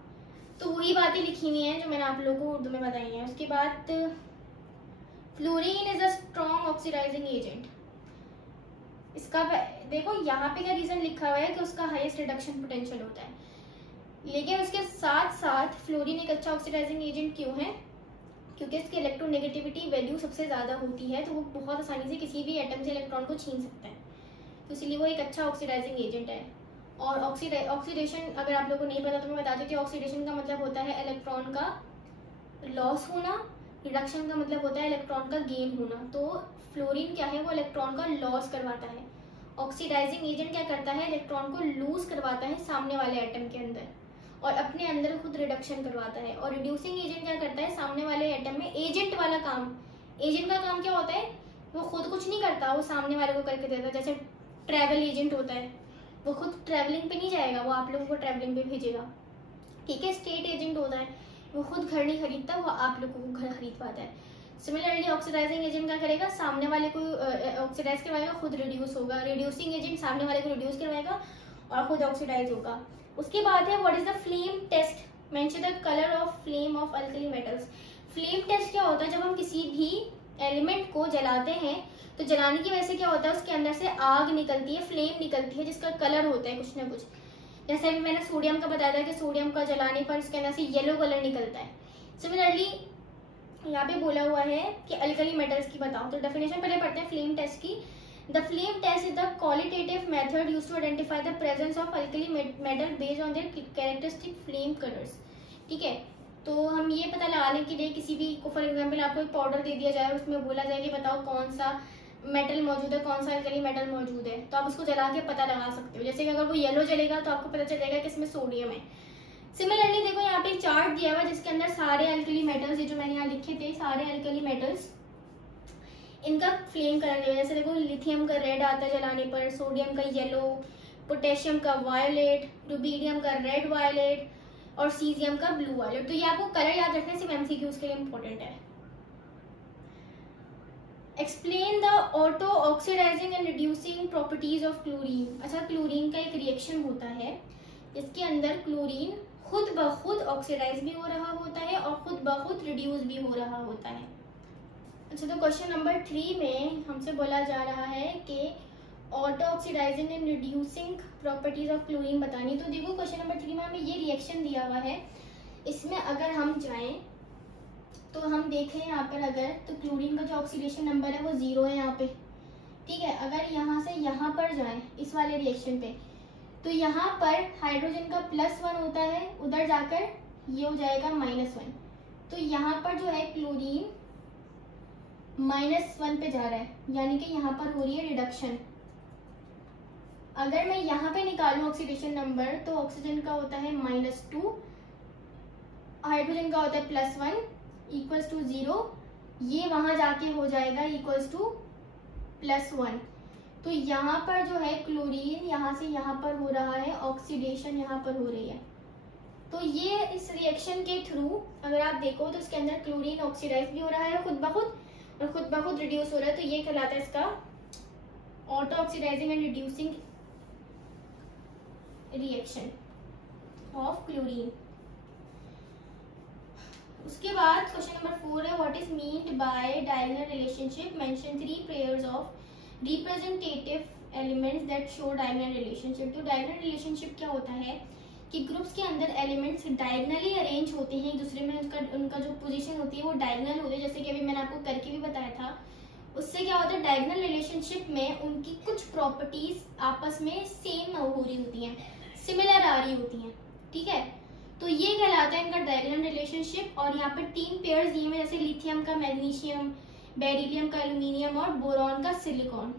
तो वही बातें लिखी हुई हैं जो मैंने आप लोगों को उर्दू में बताई हैं। उसके बाद fluorine is a strong oxidising agent. इसका देखो यहाँ पे क्या रीजन लिखा हुआ है कि उसका हाईएस्ट रिडक्शन पोटेंशियल होता है, लेकिन उसके साथ साथ फ्लोरीन एक अच्छा ऑक्सीडाइजिंग एजेंट क्यों है? क्योंकि इसकी इलेक्ट्रोनेगेटिविटी वैल्यू सबसे ज़्यादा होती है, तो वो बहुत आसानी से किसी भी एटम से इलेक्ट्रॉन को छीन सकता है, तो इसलिए वो एक अच्छा ऑक्सीडाइजिंग एजेंट है। और ऑक्सीडेशन अगर आप लोगों को नहीं पता तो मैं बता देती हूँ। ऑक्सीडेशन का मतलब होता है इलेक्ट्रॉन का लॉस होना, रिडक्शन का मतलब होता है इलेक्ट्रॉन का गेन होना। तो फ्लोरीन क्या है, वो इलेक्ट्रॉन का लॉस करवाता है। ऑक्सीडाइजिंग एजेंट क्या करता है, इलेक्ट्रॉन को लूज करवाता है सामने वाले एटम के अंदर और अपने अंदर खुद रिडक्शन करवाता है। और रिड्यूसिंग एजेंट क्या करता है, सामने वाले एटम में एजेंट वाला काम। एजेंट का काम क्या होता है, वो खुद कुछ नहीं करता, वो सामने वाले को करके देता है। जैसे ट्रैवल एजेंट होता है, वो खुद ट्रैवलिंग पे नहीं जाएगा, वो आप लोगों को ट्रैवलिंग पे भेजेगा। ठीक है, स्टेट एजेंट होता है, वो खुद घर नहीं खरीदता, वो आप लोगों को घर खरीद पाता है। सिमिलरली ऑक्सीडाइजिंग एजेंट क्या करेगा, सामने वाले को ऑक्सीडाइज करवाएगा, खुद रिड्यूस होगा। रिड्यूसिंग एजेंट सामने वाले को रिड्यूस करवाएगा और खुद ऑक्सीडाइज होगा। उसके बाद है what is the flame test. Mention the colour of flame of alkali metals. Flame test क्या होता है, जब हम किसी भी एलिमेंट को जलाते हैं तो जलाने की वजह से क्या होता है, उसके अंदर से आग निकलती है, फ्लेम निकलती है, जिसका कलर होता है कुछ ना कुछ। जैसे अभी मैंने सोडियम का बताया था कि सोडियम का जलाने पर उसके अंदर से येलो कलर निकलता है। सिमिलरली यहाँ पे बोला हुआ है कि अल्कली मेटल्स की बताओ, तो डेफिनेशन पहले पढ़ते हैं फ्लेम टेस्ट की। The flame test is the qualitative method used to identify the presence of alkali metal based on their characteristic flame colours. ठीक है, तो हम ये पता लगाने के लिए किसी भी को, फॉर एग्जाम्पल आपको एक पाउडर दे दिया जाए, उसमें बोला जाए कि बताओ कौन सा मेटल मौजूद है, कौन सा अल्कली मेटल मौजूद है, तो आप उसको जला के पता लगा सकते हो। जैसे कि अगर वो येलो जलेगा तो आपको पता चल जाएगा कि इसमें सोडियम है। सिमिलरली देखो यहाँ पे एक चार्ट दिया हुआ है जिसके अंदर सारे अल्कली मेटल्स, ये जो मैंने यहाँ लिखे थे सारे अल्कली मेटल्स, इनका फ्लेम कलर दिया। जैसे देखो लिथियम का रेड आता है जलाने पर, सोडियम का येलो, पोटेशियम का वायलेट, रुबीडियम का रेड वायलेट और सीजियम का ब्लू वायलेट। तो ये आपको कलर याद रखना, सिर्फ एमसीक्यूज के लिए इंपॉर्टेंट है। Explain the auto oxidising and reducing properties of chlorine. अच्छा, क्लोरीन का एक रिएक्शन होता है जिसके अंदर क्लोरीन खुद ब खुद ऑक्सीडाइज भी हो रहा होता है और खुद ब खुद रिड्यूस भी हो रहा होता है। अच्छा, तो क्वेश्चन नंबर 3 में हमसे बोला जा रहा है कि auto oxidising and reducing properties of chlorine बतानी। तो देखो क्वेश्चन नंबर 3 में हमें ये रिएक्शन दिया हुआ है, इसमें अगर हम जाएं तो हम देखें यहाँ पर अगर, तो क्लोरीन का जो ऑक्सीडेशन नंबर है वो 0 है यहाँ पे। ठीक है, अगर यहाँ से यहाँ पर जाएं इस वाले रिएक्शन पे, तो यहाँ पर हाइड्रोजन का +1 होता है, उधर जाकर ये हो जाएगा -1। तो यहाँ पर जो है क्लोरीन -1 पे जा रहा है, यानी कि यहाँ पर हो रही है रिडक्शन। अगर मैं यहाँ पे निकालूं ऑक्सीडेशन नंबर, तो ऑक्सीजन का होता है -2, हाइड्रोजन का होता है +1 इक्वल्स टू 0, ये वहां जाके हो जाएगा इक्वल्स टू +1। तो यहाँ पर जो है क्लोरीन यहाँ से यहाँ पर हो रहा है, ऑक्सीडेशन यहाँ पर हो रही है। तो ये इस रिएक्शन के थ्रू अगर आप देखो तो इसके अंदर क्लोरीन ऑक्सीडाइज भी हो रहा है खुद ब खुद और खुद ब खुद रिड्यूस हो रहा है। तो ये कहलाता है इसका auto oxidising and reducing reaction of chlorine. उसके बाद क्वेश्चन नंबर 4 है what is meant by diagonal relationship. Mention 3 pairs of representative elements that show diagonal relationship. तो डायगोनल रिलेशनशिप क्या होता है कि ग्रुप्स के अंदर एलिमेंट्स डायगोनली अरेंज होते हैं एक दूसरे में, उनका जो पोजीशन होती है वो डायगोनल होती है। जैसे कि अभी मैंने आपको करके भी बताया था, उससे क्या होता है डायगोनल रिलेशनशिप में उनकी कुछ प्रॉपर्टीज आपस में सेम हो रही होती हैं, सिमिलर आ रही होती हैं। ठीक है, तो ये कहलाता है इनका डायगोनल रिलेशनशिप। और यहाँ पर 3 पेयर्स दिए हैं, जैसे लिथियम का मैग्नीशियम, बेरिलियम का एल्यूमिनियम और बोरॉन का सिलिकॉन।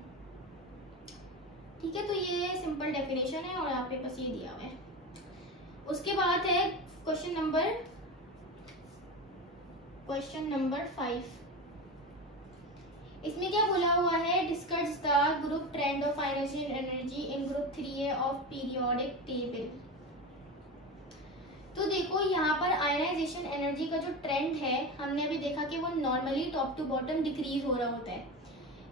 ठीक है, तो ये सिंपल डेफिनेशन है और यहाँ पे बस ये दिया हुआ है। उसके बाद है क्वेश्चन नंबर 5। इसमें क्या बोला हुआ है, discuss the group trend of ionisation energy in group 3A of periodic table. तो देखो यहाँ पर आयनाइजेशन एनर्जी का जो ट्रेंड है, हमने अभी देखा कि वो normally top to bottom decrease हो रहा होता है,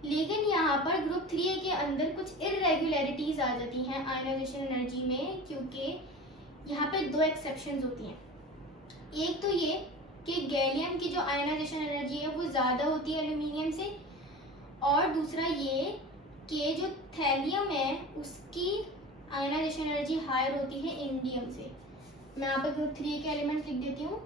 लेकिन यहाँ पर ग्रुप 3A के अंदर कुछ इरेगुलरिटीज आ जाती हैं आयनाइजेशन एनर्जी में, क्योंकि यहाँ पे दो एक्सेप्शंस होती हैं। एक तो ये कि गैलियम की जो आयनाइजेशन एनर्जी है वो ज़्यादा होती है एल्यूमिनियम से, और दूसरा ये कि जो थैलियम है उसकी आयनाइजेशन एनर्जी हायर होती है इंडियम से। मैं यहाँ पर ग्रुप 3 के एलिमेंट्स लिख देती हूँ।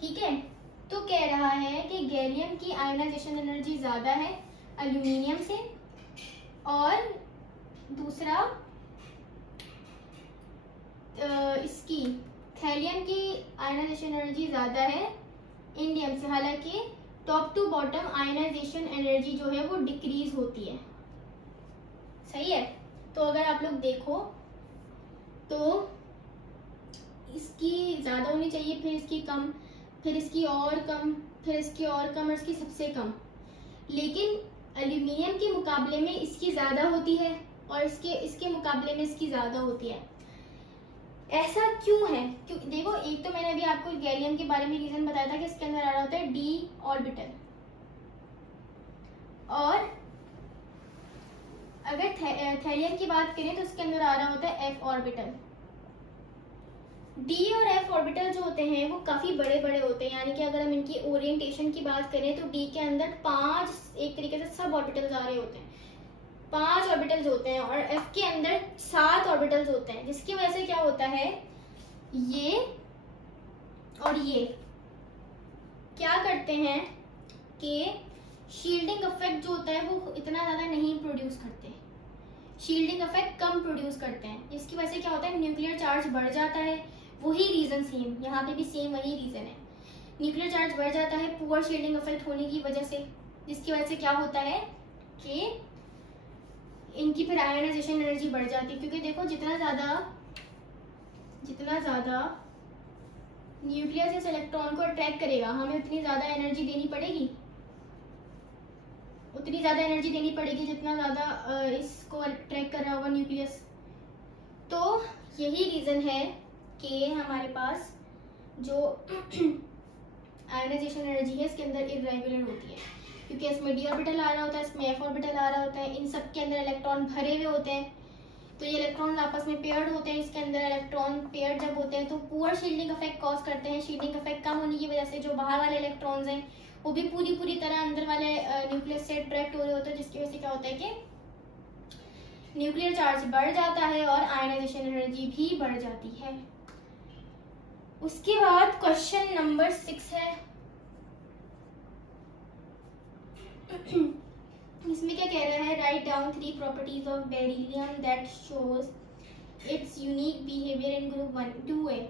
ठीक है, तो कह रहा है कि गैलियम की आयनाइजेशन एनर्जी ज़्यादा है एल्यूमिनियम से, और दूसरा इसकी थैलियम की आयनाइजेशन एनर्जी ज़्यादा है इंडियम से, हालांकि top to bottom ionisation energy जो है वो डिक्रीज होती है। सही है, तो अगर आप लोग देखो तो इसकी ज़्यादा होनी चाहिए, फिर इसकी कम, फिर इसकी और कम, फिर इसकी और कम, और इसकी सबसे कम, लेकिन एल्यूमिनियम के मुकाबले में इसकी ज़्यादा होती है और इसके मुकाबले में इसकी ज़्यादा होती है। ऐसा क्यों है? क्योंकि देखो, एक तो मैंने अभी आपको गैलियम के बारे में रीजन बताया था कि इसके अंदर आ रहा होता है डी ऑर्बिटल, और अगर थैलियम की बात करें तो इसके अंदर आ रहा होता है एफ ऑर्बिटल। डी और एफ ऑर्बिटल जो होते हैं वो काफी बड़े बड़े होते हैं, यानी कि अगर हम इनकी ओरिएंटेशन की बात करें तो डी के अंदर 5 एक तरीके से सब ऑर्बिटल्स आ रहे होते हैं, 5 ऑर्बिटल्स होते हैं, और एफ के अंदर 7 ऑर्बिटल्स होते हैं, जिसकी वजह से क्या होता है, ये और ये क्या करते हैं कि शील्डिंग इफेक्ट जो होता है वो इतना ज्यादा नहीं प्रोड्यूस करते, शील्डिंग इफेक्ट कम प्रोड्यूस करते हैं, जिसकी वजह से क्या होता है, न्यूक्लियर चार्ज बढ़ जाता है। वही रीजन सेम यहाँ पे भी सेम वही रीजन है, न्यूक्लियर चार्ज बढ़ जाता है पुअर शील्डिंग इफेक्ट होने की वजह से, जिसकी वजह से क्या होता है कि इनकी फिर आयनाइजेशन एनर्जी बढ़ जाती है, क्योंकि देखो जितना ज्यादा न्यूक्लियस इस इलेक्ट्रॉन को अट्रैक्ट करेगा, हमें उतनी ज्यादा एनर्जी देनी पड़ेगी, जितना ज्यादा इसको अट्रैक्ट कर रहा होगा न्यूक्लियस। तो यही रीजन है कि हमारे पास जो आयनाइजेशन एनर्जी है इसके अंदर इरेगुलर होती है, क्योंकि इसमें डी ऑर्बिटल आ रहा होता है, इसमें एफ ऑर्बिटल आ रहा होता है, इन सब के अंदर इलेक्ट्रॉन भरे हुए होते हैं, तो ये इलेक्ट्रॉन आपस में पेयर्ड होते हैं, इसके अंदर इलेक्ट्रॉन पेयर्ड जब होते हैं तो पुअर शील्डिंग इफेक्ट कॉज करते हैं। शील्डिंग इफेक्ट कम होने की वजह से जो बाहर वाले इलेक्ट्रॉन्स हैं वो भी पूरी तरह अंदर वाले न्यूक्लियस से अट्रैक्ट हो रहे होते हैं, जिसकी वजह से क्या होता है कि न्यूक्लियर चार्ज बढ़ जाता है और आयनाइजेशन एनर्जी भी बढ़ जाती है। उसके बाद क्वेश्चन नंबर 6 है। इसमें क्या कह रहा है, write down 3 properties of beryllium that shows it's unique behaviour in group 2A।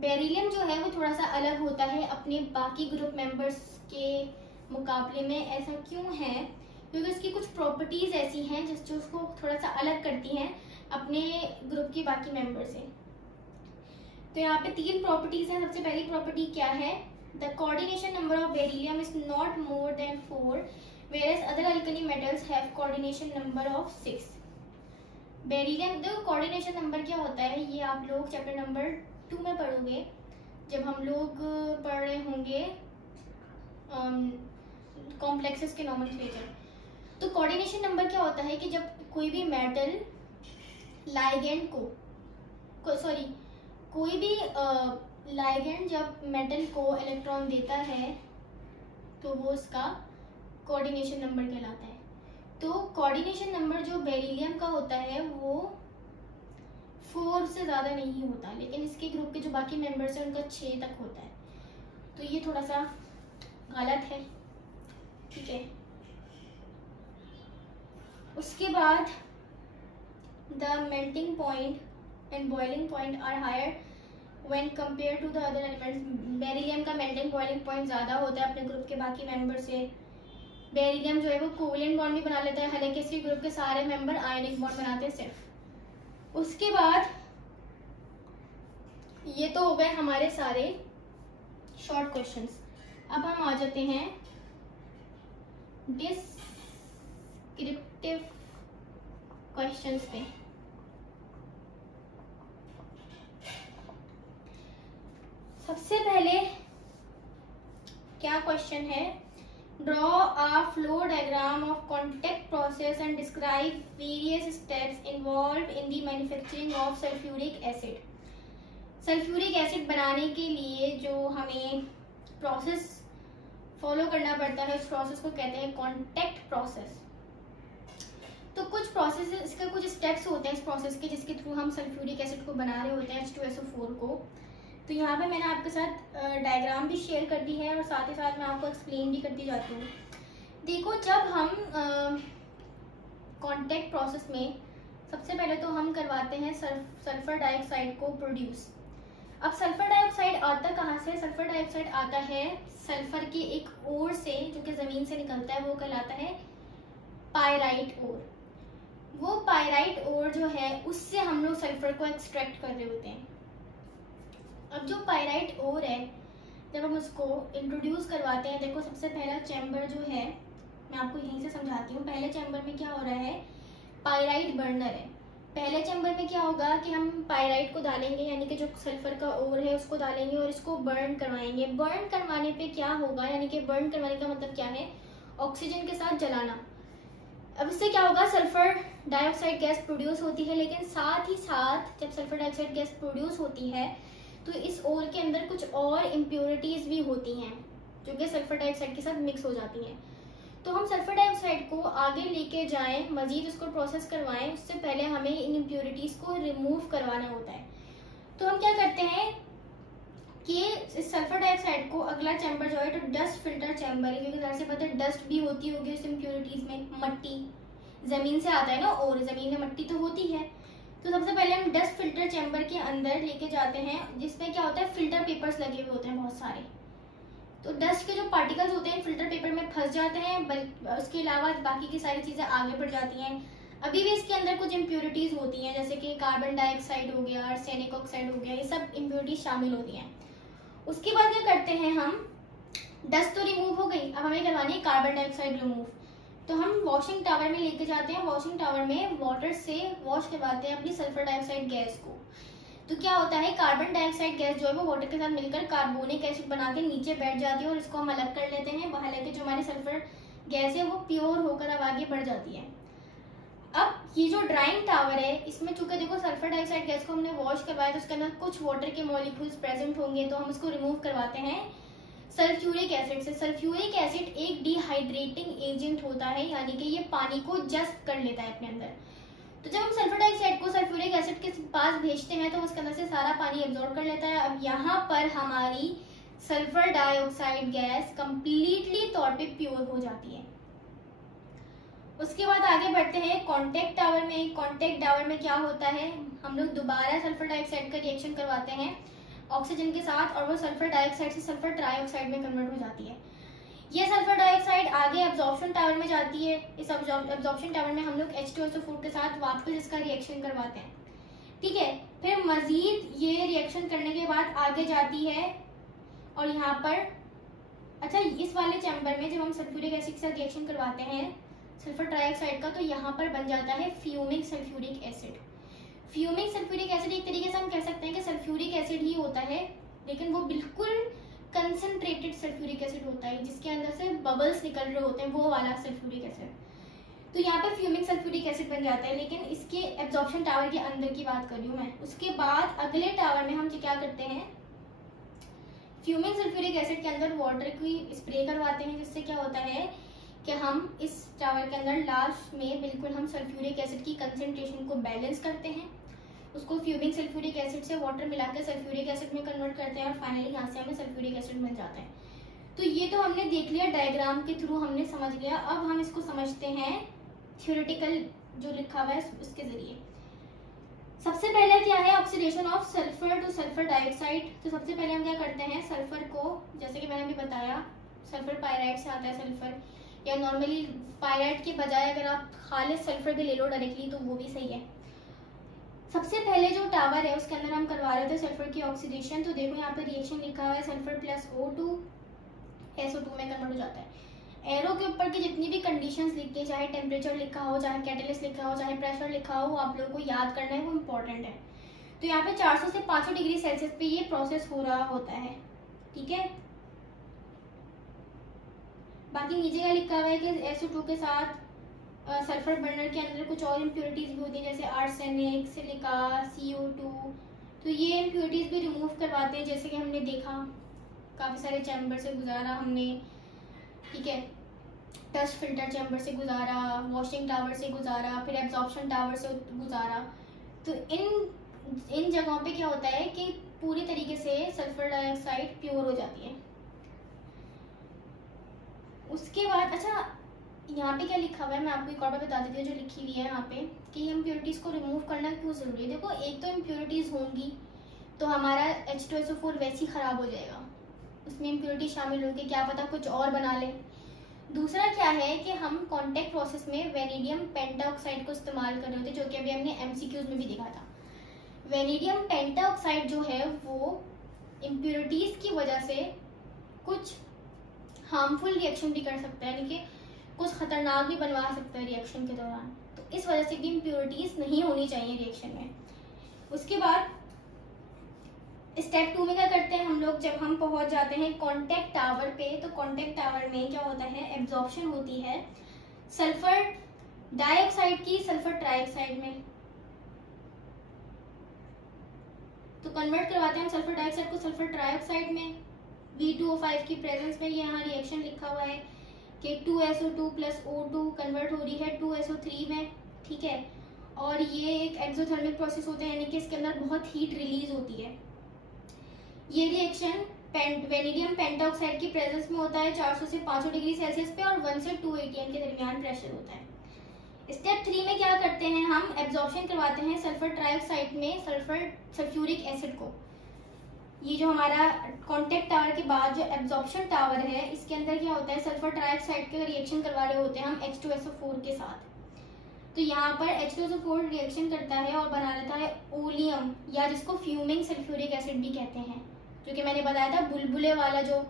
Beryllium जो है वो थोड़ा सा अलग होता है अपने बाकी ग्रुप मेंबर्स के मुकाबले में। ऐसा क्यों है? क्योंकि उसकी कुछ प्रॉपर्टीज ऐसी हैं जो उसको थोड़ा सा अलग करती हैं अपने ग्रुप के बाकी मेंबर से। तो यहाँ पे 3 प्रॉपर्टीज हैं। सबसे पहली प्रॉपर्टी क्या है, the coordination number of beryllium is not more than 4 whereas other alkali metals have coordination number of 6। Beryllium देखो कोऑर्डिनेशन नंबर क्या होता है ये आप लोग चैप्टर नंबर 2 में पढ़ोगे, जब हम लोग पढ़ रहे होंगे कॉम्प्लेक्सेस के नॉमेनक्लेचर। तो कोऑर्डिनेशन नंबर क्या होता है कि जब कोई भी मेटल लाइगेंड कोई भी लाइगेंड जब मेटल को इलेक्ट्रॉन देता है तो वो उसका कोऑर्डिनेशन नंबर कहलाता है। तो कोऑर्डिनेशन नंबर जो बेरिलियम का होता है वो 4 से ज़्यादा नहीं होता, लेकिन इसके ग्रुप के जो बाकी मेंबर्स हैं उनका 6 तक होता है। तो ये थोड़ा सा गलत है, ठीक है। उसके बाद the melting point and boiling point are higher when compare to the other elements. Beryllium का मेल्टिंग बॉइलिंग पॉइंट ज़्यादा होता है अपने ग्रुप के बाकी मेंबर से, बेरिलियम जो है वो कोवेलेंट बॉन्ड भी बना लेता है, हालांकि इसके ग्रुप के सारे मेंबर आयनिक बॉन्ड बनाते हैं सिर्फ। उसके बाद ये तो हो गए हमारे सारे शॉर्ट क्वेश्चंस। अब हम आ जाते हैं डिस्क्रिप्टिव क्वेश्चंस पे। सबसे पहले क्या क्वेश्चन है, draw a flow diagram of contact process and describe various steps involve in the manufacturing of sulphuric acid. Sulphuric acid बनाने के लिए जो हमें प्रोसेस फॉलो करना पड़ता है उस प्रोसेस को कहते हैं कॉन्टैक्ट प्रोसेस। तो कुछ प्रोसेस, इसके कुछ स्टेप्स होते हैं इस प्रोसेस के, जिसके थ्रू हम सल्फ्यूरिक एसिड को बना रहे होते हैं H2SO4 को। तो यहाँ पे मैंने आपके साथ डायग्राम भी शेयर कर दी है और साथ ही साथ मैं आपको एक्सप्लेन भी करती जाती हूँ। देखो, जब हम कॉन्टैक्ट प्रोसेस में सबसे पहले तो हम करवाते हैं सल्फर डाइऑक्साइड को प्रोड्यूस। अब सल्फर डाइऑक्साइड आता कहाँ से? सल्फर डाइऑक्साइड आता है सल्फर के एक ओर से जो कि जमीन से निकलता है, वो कहलाता है पायराइट ओर। वो पायराइट ओर जो है उससे हम लोग सल्फर को एक्सट्रैक्ट कर रहे होते हैं। अब जो पायराइट ओर है, जब हम उसको इंट्रोड्यूस करवाते हैं, देखो सबसे पहला चैम्बर जो है, मैं आपको यहीं से समझाती हूँ। पहले चैम्बर में क्या हो रहा है, पायराइट बर्नर है। पहले चैम्बर में क्या होगा कि हम पायराइट को डालेंगे, यानी कि जो सल्फर का ओर है उसको डालेंगे और इसको बर्न करवाएंगे। बर्न करवाने पे क्या होगा, यानी कि बर्न करवाने का मतलब क्या है, ऑक्सीजन के साथ जलाना। अब इससे क्या होगा, सल्फर डाइऑक्साइड गैस प्रोड्यूस होती है, लेकिन साथ ही साथ जब सल्फर डाइऑक्साइड गैस प्रोड्यूस होती है तो इस ओर के अंदर कुछ और इम्प्योरिटीज भी होती हैं जो कि सल्फर डाइऑक्साइड के साथ मिक्स हो जाती हैं। तो हम सल्फर डाइऑक्साइड को आगे लेके जाएं, मजीद उसको प्रोसेस करवाएं, उससे पहले हमें इन इम्प्योरिटीज को रिमूव करवाना होता है। तो हम क्या करते हैं कि इस सल्फर डाइऑक्साइड को अगला चैम्बर जो है तो डस्ट फिल्टर चैम्बर है, क्योंकि जाहिर सी बात है डस्ट भी होती होगी उस इम्प्योरिटीज में। मट्टी जमीन से आता है ना, और जमीन में मट्टी तो होती है। तो सबसे पहले हम डस्ट फिल्टर चैम्बर के अंदर लेके जाते हैं, जिसमें क्या होता है, फिल्टर पेपर्स लगे हुए होते हैं बहुत सारे। तो डस्ट के जो पार्टिकल्स होते हैं फिल्टर पेपर में फंस जाते हैं, उसके अलावा बाकी की सारी चीजें आगे बढ़ जाती हैं। अभी भी इसके अंदर कुछ इम्प्योरिटीज होती हैं, जैसे कि कार्बन डाइऑक्साइड हो गया, आर्सेनिक ऑक्साइड हो गया, ये सब इम्प्योरिटीज शामिल होती हैं। उसके बाद क्या करते हैं हम, डस्ट तो रिमूव हो गई, अब हमें करवानी है कार्बन डाइऑक्साइड रिमूव। तो हम वॉशिंग टावर में लेके जाते हैं, वॉशिंग टावर में वाटर से वॉश करवाते हैं अपनी सल्फर डाइऑक्साइड गैस को। तो क्या होता है, कार्बन डाइऑक्साइड गैस जो है वो वाटर के साथ मिलकर कार्बोनिक एसिड बना के नीचे बैठ जाती है और इसको हम अलग कर लेते हैं। हालांकि जो हमारी सल्फर गैस है वो प्योर होकर अब आगे बढ़ जाती है। अब ये जो ड्राइंग टावर है, इसमें चूंकि देखो सल्फर डाइऑक्साइड गैस को हमने वॉश करवाया तो उसके अंदर कुछ वाटर के मॉलिक्यूल्स प्रेजेंट होंगे, तो हम इसको रिमूव करवाते हैं सल्फ्यूरिक एसिड से। सल्फ्यूरिक एसिड एक डिहाइड्रेटिंग एजेंट होता है, यानी कि ये पानी को जज़्ब कर लेता है अपने अंदर। तो जब हम सल्फर डाइऑक्साइड को सल्फ्यूरिक एसिड के पास भेजते हैं तो उसके अंदर से सारा पानी एब्जॉर्ब कर लेता है। अब यहाँ पर हमारी सल्फर डाइऑक्साइड गैस कंप्लीटली तौर पे प्योर हो जाती है। उसके बाद आगे बढ़ते हैं कॉन्टैक्ट टावर में। कॉन्टैक्ट टावर में क्या होता है, हम लोग दोबारा सल्फर डाइऑक्साइड का रिएक्शन करवाते हैं ऑक्सीजन के साथ, और वो सल्फर डाइऑक्साइड से सल्फर ट्राइऑक्साइड में कन्वर्ट हो जाती है। ये सल्फर डाइऑक्साइड आगे एब्जॉर्प्शन टावर में जाती है। इस एब्जॉर्प्शन टावर में हम लोग H2SO4 के साथ वापस इसका रिएक्शन करवाते हैं, ठीक है। फिर मजीद ये रिएक्शन करने के बाद आगे जाती है और यहाँ पर, अच्छा इस वाले चैम्बर में जब हम सल्फ्यूरिक एसिड के साथ रिएक्शन करवाते हैं सल्फर ट्राइऑक्साइड का, तो यहाँ पर बन जाता है फ्यूमिक सल्फ्यूरिक एसिड। फ्यूमिक सल्फ्यूरिक एसिड एक तरीके से हम कह सकते हैं कि सल्फ्यूरिक एसिड ही होता है, लेकिन वो बिल्कुल कंसंट्रेटेड सल्फ्यूरिक एसिड होता है जिसके अंदर से बबल्स निकल रहे होते हैं, वो वाला सल्फ्यूरिक एसिड। तो यहाँ पे फ्यूमिक सल्फ्यूरिक एसिड बन जाता है, लेकिन इसके एब्जॉर्प्शन टावर के अंदर की बात कर रही हूँ मैं। उसके बाद अगले टावर में हम क्या करते हैं, फ्यूमिक सल्फ्यूरिक एसिड के अंदर वाटर की स्प्रे करवाते हैं, जिससे क्या होता है कि हम इस टावर के अंदर लास्ट में बिल्कुल हम सल्फ्यूरिक एसिड की कंसेंट्रेशन को बैलेंस करते हैं, उसको फ्यूमिक सल्फ्यूरिक एसिड से वाटर मिलाकर सल्फ्यूरिक एसिड में कन्वर्ट करते हैं और फाइनली यहाँ से हमें सल्फ्यूरिक एसिड बन जाता है। तो ये तो हमने देख लिया, डायग्राम के थ्रू हमने समझ लिया। अब हम इसको समझते हैं थ्योरेटिकल जो लिखा हुआ है उसके जरिए। सबसे पहले क्या है, oxidation of sulphur two sulphur dioxide. तो सबसे पहले हम क्या करते हैं, सल्फर को, जैसे कि मैंने अभी बताया सल्फर पायराइड से आता है सल्फर, या नॉर्मली पायराइट के बजाय अगर आप खालिस सल्फर भी ले लो डायरेक्टली तो वो भी सही है। सबसे पहले जो टावर है उसके अंदर हम करवा रहे थे सल्फर की ऑक्सीडेशन। तो देखो यहाँ पे रिएक्शन लिखा हुआ है, सल्फर प्लस O2 SO2 में कन्वर्ट हो जाता है। एरो के ऊपर की जितनी भी कंडीशंस लिख के, चाहे टेम्परेचर लिखा हो, चाहे कैटेलिस्ट लिखा हो, चाहे प्रेशर लिखा हो, आप लोगों को याद करना है, वो इम्पोर्टेंट है। तो यहाँ पे 400 से 500 डिग्री सेल्सियस पे ये प्रोसेस हो रहा होता है, ठीक है। बाकी नीचे का लिखा हुआ है कि SO2 के साथ सल्फर बर्नर के अंदर कुछ और इम्प्योरिटीज भी होती हैं, जैसे आर्सेनिक, सिलिका, CO2। तो ये इम्प्योरिटीज भी रिमूव करवाते हैं, जैसे कि हमने देखा काफ़ी सारे चैम्बर से गुजारा हमने, ठीक है। डस्ट फिल्टर चैम्बर से गुजारा, वॉशिंग टावर से गुजारा, फिर एब्जॉर्प्शन टावर से गुजारा। तो इन जगहों पे क्या होता है कि पूरी तरीके से सल्फर डाइऑक्साइड प्योर हो जाती है। उसके बाद अच्छा यहाँ पे क्या लिखा हुआ है मैं आपको एक और बार बता देती हूँ जो लिखी हुई है यहाँ पे कि इम्प्योरिटीज को रिमूव करना क्यों जरूरी है। देखो एक तो इम्प्योरिटीज होंगी तो हमारा H2SO4 वैसे ही खराब हो जाएगा, उसमें इम्प्योरिटी शामिल होगी, क्या पता कुछ और बना ले। दूसरा क्या है कि हम कॉन्टैक्ट प्रोसेस में वेनेडियम पेंटाऑक्साइड को इस्तेमाल कर रहे होते, जो कि अभी हमने MCQs में भी देखा था। वेनेडियम पेंटाऑक्साइड जो है वो इम्प्योरिटीज की वजह से कुछ हार्मफुल रिएक्शन भी कर सकता है, यानी कि कुछ खतरनाक भी बनवा सकता है रिएक्शन के दौरान। तो इस वजह से भी इम्प्योरिटीज नहीं होनी चाहिए रिएक्शन में। उसके बाद स्टेप 2 में क्या करते हैं हम लोग, जब हम पहुंच जाते हैं कॉन्टैक्ट टावर पे, तो कॉन्टैक्ट टावर में क्या होता है, एब्जॉर्प्शन होती है सल्फर डाइऑक्साइड की सल्फर ट्राइऑक्साइड में। तो कन्वर्ट करवाते हैं हम सल्फर डाइऑक्साइड को सल्फर ट्राइऑक्साइड में V2O5 की प्रेजेंस में। ये यहाँ रिएक्शन लिखा हुआ है कि 2SO2 प्लस O2 कन्वर्ट हो रही है 2SO3 में, ठीक है। और ये एक एक्सोथर्मिक प्रोसेस होता है, यानी कि इसके अंदर बहुत हीट रिलीज होती है। ये रिएक्शन वेनेडियम पेंटाऑक्साइड की प्रेजेंस में होता है 400 से 500 डिग्री सेल्सियस पे और 1 से 2 atm के दरमियान प्रेशर होता है। स्टेप 3 में क्या करते हैं, हम एब्जॉर्प्शन करवाते हैं सल्फर ट्राइऑक्साइड में सल्फ्यूरिक एसिड को। ये जो हमारा कॉन्टैक्ट टावर के बाद जो एब्जॉर्प्शन टावर है, इसके अंदर क्या होता है, सल्फर ट्राइऑक्साइड के रिएक्शन करवा रहे होते हैं हम H2SO4 के साथ। तो यहाँ पर H2SO4 रिएक्शन करता है और बना लेता है ओलियम, या जिसको फ्यूमिंग सल्फ्यूरिक एसिड भी कहते हैं, जो कि मैंने बताया था बुलबुले वाला, जो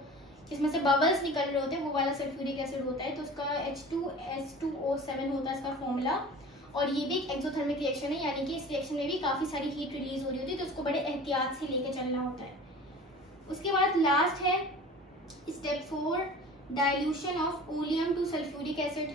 जिसमें से बबल्स निकल रहे होते हैं, वो वाला सल्फ्यूरिक एसिड होता है। तो उसका H2S2O7 होता है इसका फॉर्मूला। और ये भी एक एक्सोथर्मिक रिएक्शन है, यानी कि इस रिएक्शन में भी काफ़ी सारी हीट रिलीज हो रही होती है, तो उसको बड़े एहतियात से लेके चलना होता है। उसके बाद लास्ट है step 4, dilution of oleum to sulphuric acid.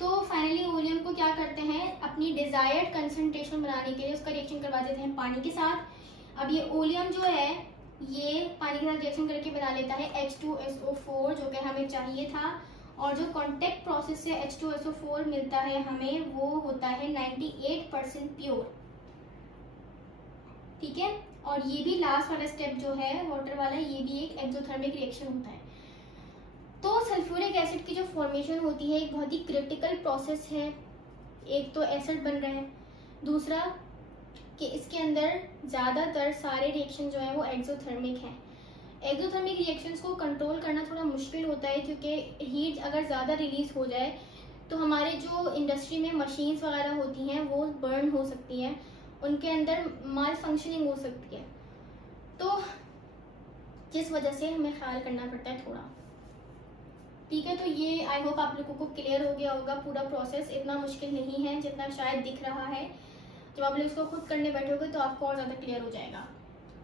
तो फाइनली ओलियम को क्या करते हैं, अपनी डिजायर्ड कंसंट्रेशन बनाने के लिए उसका रिएक्शन करवा देते हैं पानी के साथ। अब ये ओलियम जो है ये पानी के साथ रिएक्शन करके बना लेता है H2SO4, जो कि हमें चाहिए था। और जो कॉन्टैक्ट प्रोसेस से H2SO4 मिलता है हमें, वो होता है 98% प्योर, ठीक है। और ये भी लास्ट वाला स्टेप जो है वाटर वाला, ये भी एक एक्सोथर्मिक रिएक्शन होता है। तो सल्फ्यूरिक एसिड की जो फॉर्मेशन होती है एक बहुत ही क्रिटिकल प्रोसेस है। एक तो एसिड बन रहा है, दूसरा कि इसके अंदर ज़्यादातर सारे रिएक्शन जो है वो एक्सोथर्मिक हैं। एक्सोथर्मिक रिएक्शंस को कंट्रोल करना थोड़ा मुश्किल होता है, क्योंकि हीट अगर ज़्यादा रिलीज हो जाए तो हमारे जो इंडस्ट्री में मशीन्स वगैरह होती हैं वो बर्न हो सकती हैं, उनके अंदर माल फंक्शनिंग हो सकती है। तो जिस वजह से हमें ख्याल करना पड़ता है थोड़ा, ठीक है। तो ये आई होप आप लोगों को क्लियर हो गया होगा। पूरा प्रोसेस इतना मुश्किल नहीं है जितना शायद दिख रहा है। जब आप लोग इसको खुद करने बैठोगे तो आपको और ज़्यादा क्लियर हो जाएगा।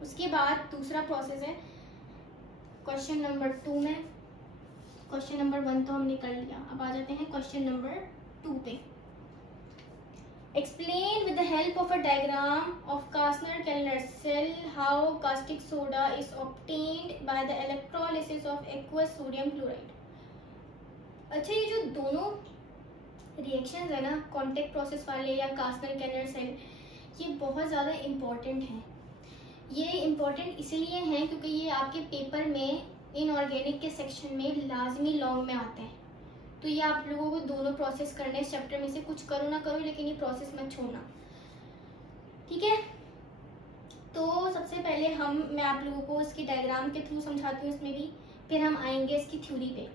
उसके बाद दूसरा प्रोसेस है क्वेश्चन नंबर 2 में। क्वेश्चन नंबर 1 तो हमने कर लिया, अब आ जाते हैं क्वेश्चन नंबर 2 पे। Explain with the help of a diagram of Kastner-Kellner cell how caustic soda is obtained by the electrolysis of aqueous sodium chloride। अच्छा, ये जो दोनों रिएक्शंस है ना, कॉन्टैक्ट प्रोसेस वाले या कास्टर-केलर सेल, ये बहुत ज़्यादा इम्पॉर्टेंट हैं। ये इम्पॉर्टेंट इसलिए हैं क्योंकि ये आपके पेपर में इनऑर्गेनिक के सेक्शन में लाजमी लॉन्ग में आते हैं। तो ये आप लोगों को दोनों प्रोसेस करने हैं चैप्टर में से, कुछ करो ना करो लेकिन ये प्रोसेस मत छोड़ना, ठीक है। तो सबसे पहले मैं आप लोगों को इसकी डायग्राम के थ्रू समझाती हूँ इसमें भी, फिर हम आएंगे इसकी थ्योरी पे।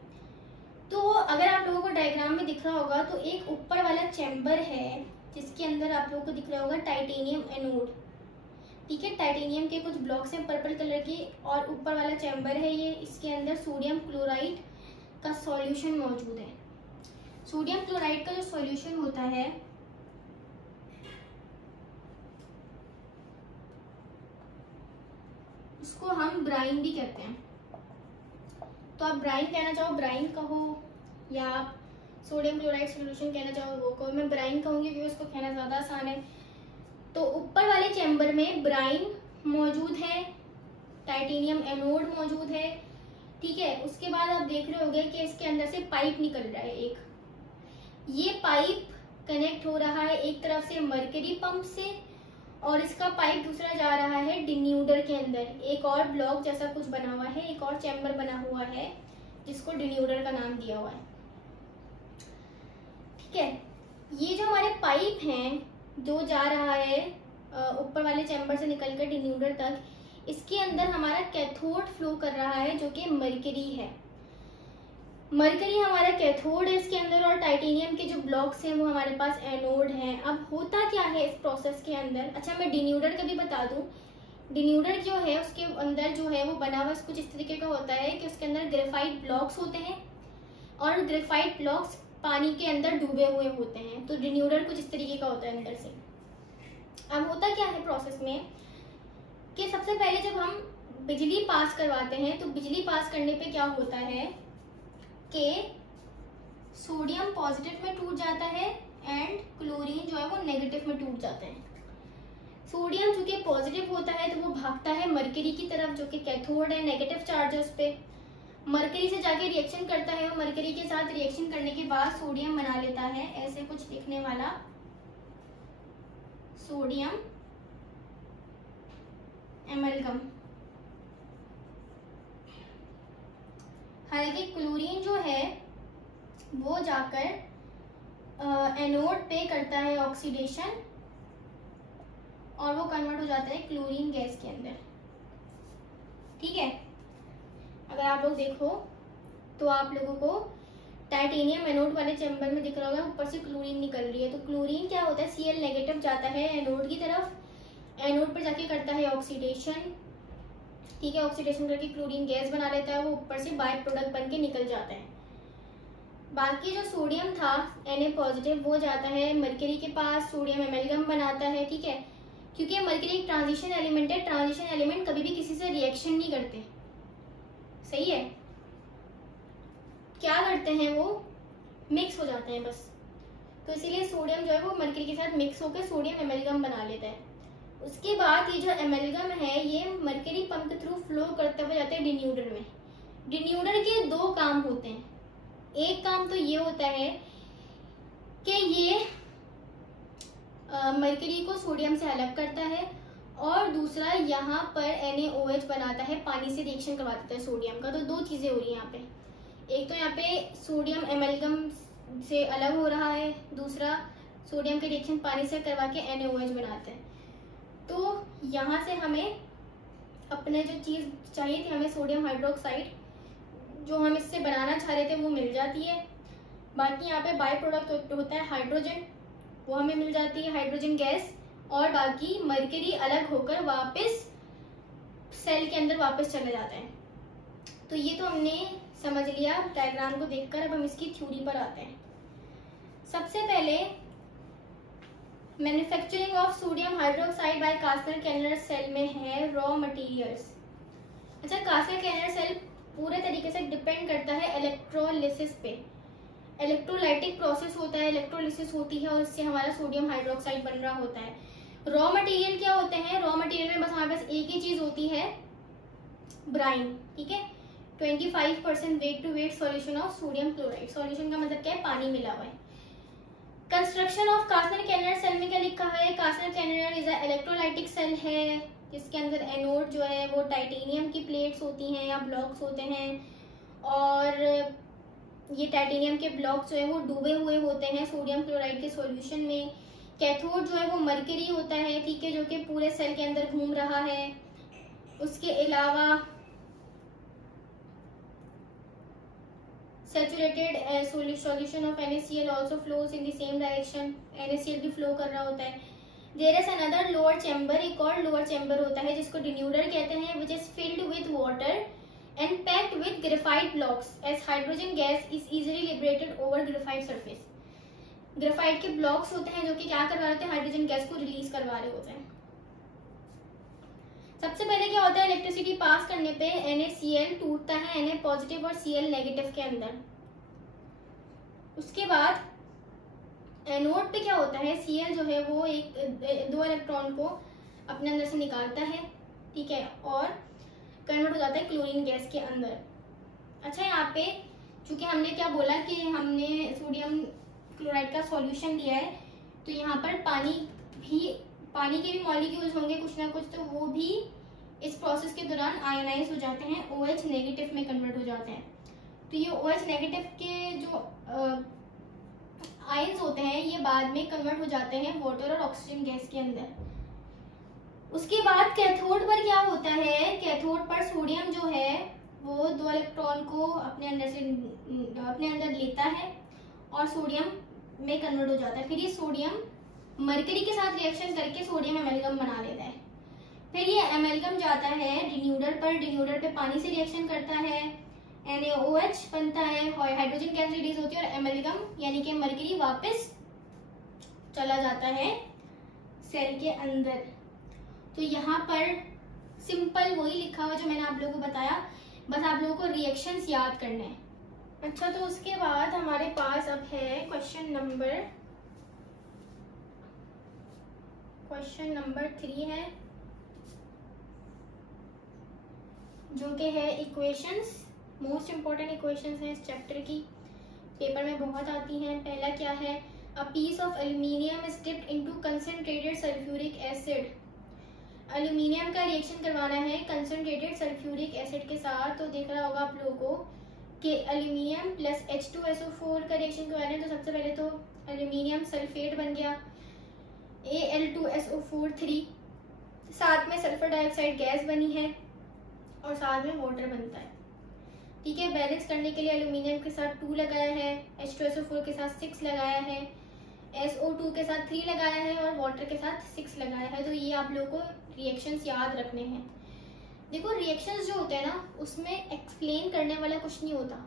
तो अगर आप लोगों को डायग्राम में दिख रहा होगा तो एक ऊपर वाला चैम्बर है जिसके अंदर आप लोगों को दिख रहा होगा टाइटेनियम एनोड। ठीक है, टाइटेनियम के कुछ ब्लॉक्स हैं पर्पल कलर के और ऊपर वाला चैम्बर है ये, इसके अंदर सोडियम क्लोराइड का सॉल्यूशन मौजूद है। सोडियम क्लोराइड का जो सॉल्यूशन होता है उसको हम ब्राइन भी कहते हैं। तो आप ब्राइन कहना चाहो ब्राइन कहो, या आप सोडियम क्लोराइड सॉल्यूशन कहना चाहो वो कहो। मैं ब्राइन कहूंगी क्योंकि उसको कहना ज़्यादा आसान है। तो ऊपर वाले चैम्बर में ब्राइन मौजूद है, टाइटेनियम एनोड मौजूद है। ठीक है, उसके बाद आप देख रहे होंगे कि इसके अंदर से पाइप निकल रहा है एक। ये पाइप कनेक्ट हो रहा है एक तरफ से मरकरी पंप से और इसका पाइप दूसरा जा रहा है डिन्यूडर के अंदर। एक और ब्लॉक जैसा कुछ बना हुआ है, एक और चैम्बर बना हुआ है जिसको डिन्यूडर का नाम दिया हुआ है। ठीक है, ये जो हमारे पाइप हैं जो जा रहा है ऊपर वाले चैम्बर से निकलकर डिन्यूडर तक, इसके अंदर हमारा कैथोड फ्लो कर रहा है जो कि मरकरी है। मरकरी हमारा कैथोड है इसके अंदर और टाइटेनियम के जो ब्लॉक्स हैं वो हमारे पास एनोड हैं। अब होता क्या है इस प्रोसेस के अंदर, अच्छा मैं डिन्यूडर का भी बता दूं। डिन्यूडर जो है उसके अंदर जो है वो बना हुआ कुछ इस तरीके का होता है कि उसके अंदर ग्रेफाइट ब्लॉक्स होते हैं और ग्रेफाइट ब्लॉक्स पानी के अंदर डूबे हुए होते हैं। तो डिन्यूडर कुछ इस तरीके का होता है अंदर से। अब होता क्या है प्रोसेस में कि सबसे पहले जब हम बिजली पास करवाते हैं तो बिजली पास करने पे क्या होता है कि सोडियम पॉजिटिव में टूट जाता है एंड क्लोरीन जो है वो नेगेटिव में टूट जाता है। सोडियम जो कि पॉजिटिव होता है तो वो भागता है मरकरी की तरफ जो कि कैथोड है, नेगेटिव चार्ज है उस पर। मरकरी से जाके रिएक्शन करता है और मरकरी के साथ रिएक्शन करने के बाद सोडियम बना लेता है ऐसे कुछ दिखने वाला सोडियम एमलगम। हालांकि क्लोरीन जो है वो जाकर एनोड पे करता है ऑक्सीडेशन और वो कन्वर्ट हो जाता है क्लोरीन गैस के अंदर। ठीक है, अगर आप लोग देखो तो आप लोगों को टाइटेनियम एनोड वाले चैम्बर में दिख रहा होगा ऊपर से क्लोरीन निकल रही है। तो क्लोरीन क्या होता है, Cl नेगेटिव जाता है एनोड की तरफ, एनोड पर जाके करता है ऑक्सीडेशन। ठीक है, ऑक्सीडेशन करके क्लोरीन गैस बना लेता है, वो ऊपर से बाय प्रोडक्ट बन के निकल जाता है। बाकी जो सोडियम था Na पॉजिटिव वो जाता है मरकरी के पास, सोडियम एमलगम बनाता है। ठीक है, क्योंकि मरकरी एक ट्रांजिशन एलिमेंट है, ट्रांजिशन एलिमेंट कभी भी किसी से रिएक्शन नहीं करते। सही है, क्या करते हैं वो मिक्स हो जाते हैं बस। तो इसीलिए सोडियम जो है वो मरकरी के साथ मिक्स होकर सोडियम एमलगम बना लेता है। उसके बाद ये जो एमलगम है ये मरकरी पंप के थ्रू फ्लो करते हुए जाते हैं डिन्यूडर में। डिन्यूडर के दो काम होते हैं। एक काम तो ये होता है कि ये मरकरी को सोडियम से अलग करता है और दूसरा यहाँ पर NaOH बनाता है, पानी से रिएक्शन करवा देता है सोडियम का। तो दो चीजें हो रही है यहाँ पे, एक तो यहाँ पे सोडियम एमलगम से अलग हो रहा है, दूसरा सोडियम के रिएक्शन पानी से करवा के NaOH बनाते हैं। तो यहाँ से हमें अपने जो चीज चाहिए थी, हमें सोडियम हाइड्रोक्साइड जो हम इससे बनाना चाह रहे थे वो मिल जाती है। बाकी यहाँ पे बाय प्रोडक्ट होता है हाइड्रोजन, वो हमें मिल जाती है हाइड्रोजन गैस, और बाकी मरकरी अलग होकर वापस सेल के अंदर वापस चले जाता है। तो ये तो हमने समझ लिया डायग्राम को देखकर। अब हम इसकी थ्योरी पर आते हैं। सबसे पहले manufacturing of sodium hydroxide by Castner Kellner cell में है रॉ मटेरियल्स। अच्छा, कास्टर केलर सेल पूरे तरीके से डिपेंड करता है इलेक्ट्रोलिसिस पे। इलेक्ट्रोलाइटिक प्रोसेस होता है, इलेक्ट्रोलिसिस होती है और इससे हमारा सोडियम हाइड्रोक्साइड बन रहा होता है। रॉ मटेरियल क्या होते हैं, रॉ मटेरियल में बस हमारे पास एक ही चीज होती है, ब्राइन। ठीक है, 25% weight to weight solution of sodium chloride. Solution का मतलब क्या है, पानी मिला हुआ है। Construction of Castner Kellner cell में क्या लिखा है, Castner Kellner is a electrolytic cell है जिसके अंदर एनोड जो है वो टाइटेनियम की प्लेट्स होती हैं या ब्लॉक्स होते हैं, और ये टाइटेनियम के ब्लॉक्स जो है वो डूबे हुए होते हैं सोडियम क्लोराइड के सॉल्यूशन में। कैथोड जो है वो मरकरी होता है, ठीक है, जो कि पूरे सेल के अंदर घूम रहा है। उसके अलावा Saturated solution of NaCl also flows in the same direction. NaCl भी flow कर रहा होता है. There is another lower chamber, एक और lower chamber होता है जिसको denuder कहते हैं, which is filled with water and packed with graphite blocks, as hydrogen gas is easily liberated over graphite surface. Graphite के ब्लॉक्स होते हैं जो कि क्या करवा रहे होते हैं, हाइड्रोजन गैस को रिलीज करवा रहे होते हैं. सबसे पहले क्या होता है, इलेक्ट्रिसिटी पास करने पे NaCl टूटता है Na पॉजिटिव और Cl नेगेटिव के अंदर. उसके बाद एनोड पे क्या होता है, Cl जो है वो दो इलेक्ट्रॉन को अपने अंदर से निकालता है, ठीक है, और कन्वर्ट हो जाता है क्लोरीन गैस के अंदर. अच्छा, यहाँ पे चूंकि हमने क्या बोला कि हमने सोडियम क्लोराइड का सॉल्यूशन दिया है, तो यहाँ पर पानी के भी मॉलिक्यूल्स होंगे कुछ ना कुछ, तो वो भी इस प्रोसेस के दौरान आयनाइज हो जाते हैं, OH नेगेटिव में कन्वर्ट हो जाते हैं. तो ये OH नेगेटिव के जो आयंस होते हैं ये बाद में कन्वर्ट हो जाते हैं वाटर और ऑक्सीजन गैस के अंदर. उसके बाद कैथोड पर क्या होता है, कैथोड पर सोडियम जो है वो दो इलेक्ट्रॉन को अपने अंदर लेता है और सोडियम में कन्वर्ट हो जाता है. फिर ये सोडियम मरकरी के साथ रिएक्शन करके सोडियम एमेल्गम बना लेता है. फिर ये एमेल्गम जाता है डिन्यूडर पर, डिन्यूडर पे पानी से रिएक्शन करता है, NaOH बनता है, हाइड्रोजन गैस रिलीज होती है और एमेल्गम यानी कि मरकरी वापस चला जाता है सेल के अंदर. तो यहाँ पर सिंपल वही लिखा हुआ जो मैंने आप लोगों को बताया, बस आप लोगों को रिएक्शंस याद करने हैं. अच्छा, तो उसके बाद हमारे पास अब है क्वेश्चन नंबर 3 है, जो कि है इक्वेशंस. मोस्ट इम्पोर्टेंट इक्वेशंस हैं इस चैप्टर की, पेपर में बहुत आती हैं. पहला क्या है, a piece of aluminium is dipped into concentrated sulphuric acid. Aluminium का रिएक्शन करवाना है कंसंट्रेटेड सल्फ्यूरिक एसिड के साथ. तो देख रहा होगा आप लोगों को कि एल्यूमिनियम प्लस H2SO4 का रिएक्शन करवाना है. तो सबसे पहले तो एल्यूमिनियम सल्फेट बन गया, Al2SO4 साथ में सल्फर डाइऑक्साइड गैस बनी है और साथ में वाटर बनता है, ठीक है. बैलेंस करने के लिए एल्यूमिनियम के साथ 2 लगाया है, H2SO4 के साथ 6 लगाया है, SO2 के साथ 3 लगाया है और वाटर के साथ 6 लगाया है. तो ये आप लोगों को रिएक्शंस याद रखने हैं. देखो, रिएक्शंस जो होते हैं ना उसमें एक्सप्लेन करने वाला कुछ नहीं होता,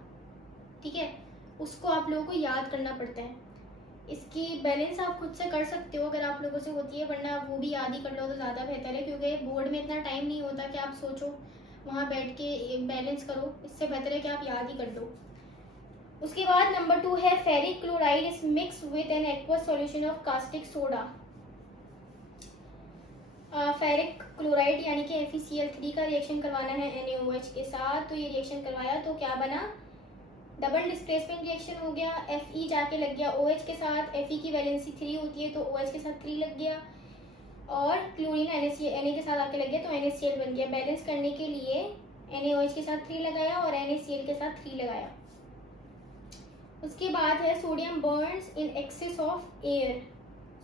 ठीक है, उसको आप लोगों को याद करना पड़ता है. इसकी बैलेंस आप खुद से कर सकते हो अगर आप लोगों से होती है, वरना वो भी याद ही कर लो तो ज़्यादा बेहतर है, क्योंकि बोर्ड में इतना टाइम नहीं होता कि आप सोचो वहाँ बैठ के बैलेंस करो. इससे बेहतर है कि आप याद ही कर लो. उसके बाद नंबर 2 है ferric chloride is mix with an aqueous solution of caustic soda. Ferric chloride यानी कि FeCl3 का रिएक्शन करवाना है NaOH के साथ. तो ये रिएक्शन करवाया तो क्या बना, डबल डिस्प्लेसमेंट रिएक्शन हो गया. Fe जाके लग गया OH के साथ, Fe की वैलेंसी 3 होती है तो OH के साथ 3 लग गया, और क्लोरीन Na के साथ आके लग गया तो NaCl बन गया. बैलेंस करने के लिए NaOH के साथ 3 लगाया और NaCl के साथ 3 लगाया. उसके बाद है sodium Burns in excess of air.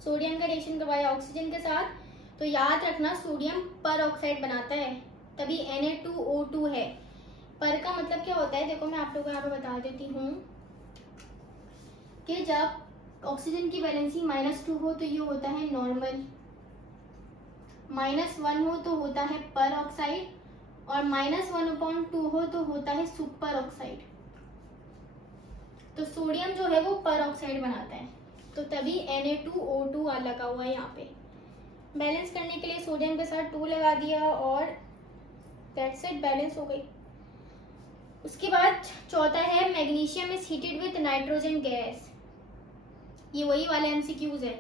Sodium का रिएक्शन करवाया ऑक्सीजन के साथ. तो याद रखना सोडियम पर ऑक्साइड बनाता है, तभी Na2O2 है. पर का मतलब क्या होता है, देखो मैं आप लोगों को यहाँ पे बता देती हूँ कि जब ऑक्सीजन की वैलेंसी -2 हो तो ये होता है नॉर्मल, -1 हो तो होता है पर ऑक्साइड, और -1/2 हो तो होता है सुपर ऑक्साइड. तो सोडियम जो है वो पर ऑक्साइड बनाता है, तो तभी Na2O2 लगा हुआ है यहाँ पे. बैलेंस करने के लिए सोडियम के साथ 2 लगा दिया और दैट्स इट, बैलेंस हो गई. उसके बाद चौथा है magnesium is heated with nitrogen gas. ये वही वाला MCQs है,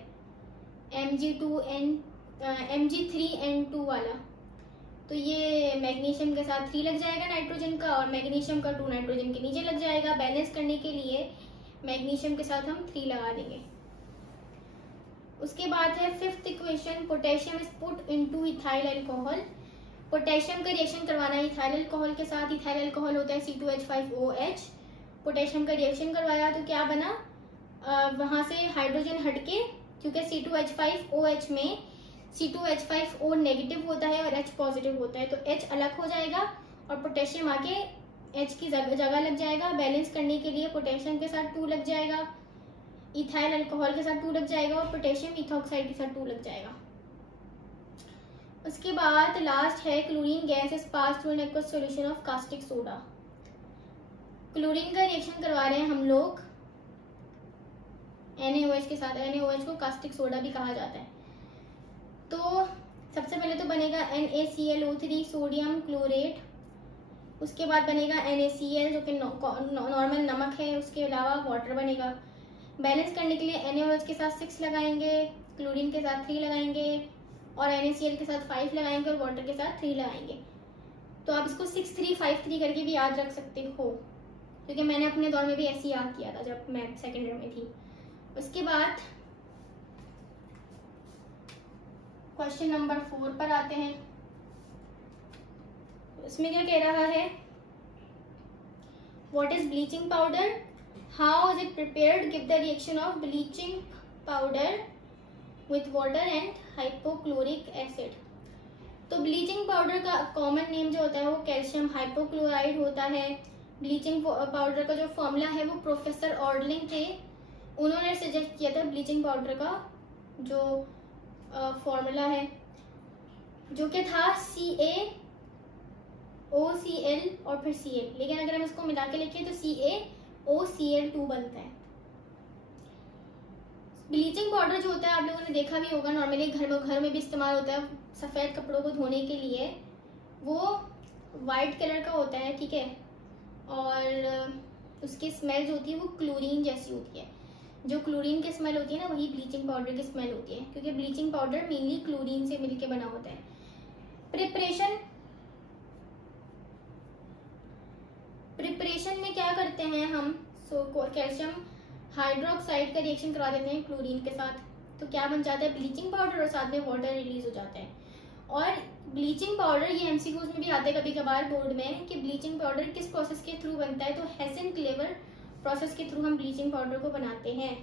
Mg3N2 वाला. तो ये मैग्नीशियम के साथ 3 लग जाएगा नाइट्रोजन का, और मैग्नीशियम का 2 नाइट्रोजन के नीचे लग जाएगा. बैलेंस करने के लिए मैग्नीशियम के साथ हम 3 लगा देंगे. उसके बाद है 5th equation, potassium is put into ethyl alcohol. Potassium का रिएक्शन करवाना है इथाइल अल्कोहल के साथ. इथाइल अल्कोहल होता है C2H5OH. पोटेशियम का रिएक्शन करवाया तो क्या बना, वहां से हाइड्रोजन हटके, क्योंकि C2H5OH में C2H5O नेगेटिव होता है और H पॉजिटिव होता है, तो H अलग हो जाएगा और पोटेशियम आके H की जगह लग जाएगा। बैलेंस करने के लिए पोटेशियम के साथ 2 लग जाएगा, इथाइल अल्कोहल के साथ 2 लग जाएगा और पोटेशियम इथॉक्साइड के साथ 2 लग जाएगा। उसके बाद लास्ट है chlorine gas is pass through an aqueous solution of caustic soda. Chlorine का रिएक्शन करवा रहे हैं हम लोग NaOH के साथ। NaOH को कास्टिक सोडा भी कहा जाता है। तो सबसे पहले तो बनेगा NaClO3 सोडियम क्लोरेट, उसके बाद बनेगा NaCl जो कि नॉर्मल नमक है, उसके अलावा वाटर बनेगा। बैलेंस करने के लिए NaOH के साथ 6 लगाएंगे, क्लोरीन के साथ 3 लगाएंगे और NaCl के साथ 5 लगाएंगे और वाटर के साथ 3 लगाएंगे। तो आप इसको 6-3-5-3 करके भी याद रख सकते हो, क्योंकि मैंने अपने दौर में भी ऐसे याद किया था जब मैं सेकेंड ईयर में थी। उसके बाद क्वेश्चन नंबर 4 पर आते हैं। इसमें क्या कह रहा है, what is bleaching powder, how is it prepared, give the reaction of bleaching powder with water and hypochloric acid. तो ब्लीचिंग पाउडर का कॉमन नेम जो होता है वो कैल्शियम हाइपोक्लोराइड होता है। ब्लीचिंग पाउडर का जो फॉर्मूला है वो प्रोफेसर ऑर्डलिंग थे, उन्होंने सजेस्ट किया था ब्लीचिंग पाउडर का जो फॉर्मूला है, जो कि था CaOCl और फिर Cl, लेकिन अगर हम इसको मिला के लिखें तो CaOCl2 बनता है। ब्लीचिंग पाउडर जो होता है आप लोगों ने देखा भी होगा, नॉर्मली घर में भी इस्तेमाल होता है सफ़ेद कपड़ों को धोने के लिए। वो वाइट कलर का होता है, ठीक है, और उसकी स्मेल जो होती है वो क्लोरीन जैसी होती है। जो क्लोरीन की स्मेल होती है ना, वही ब्लीचिंग पाउडर की स्मेल होती है, क्योंकि ब्लीचिंग पाउडर मेनली क्लोरीन से मिलके बना होता है। प्रिपरेशन में क्या करते हैं हम, कैल्शियम हाइड्रोक्साइड का रिएक्शन करवा देते हैं क्लोरीन के साथ, तो क्या बन जाता है ब्लीचिंग पाउडर और साथ में वाटर रिलीज हो जाता है। और ब्लीचिंग पाउडर, ये एमसीक्यूज में भी आते हैं कभी कभार बोर्ड में कि ब्लीचिंग पाउडर किस प्रोसेस के थ्रू बनता है, तो हेसेन-क्लेवर प्रोसेस के थ्रू हम ब्लीचिंग पाउडर को बनाते हैं।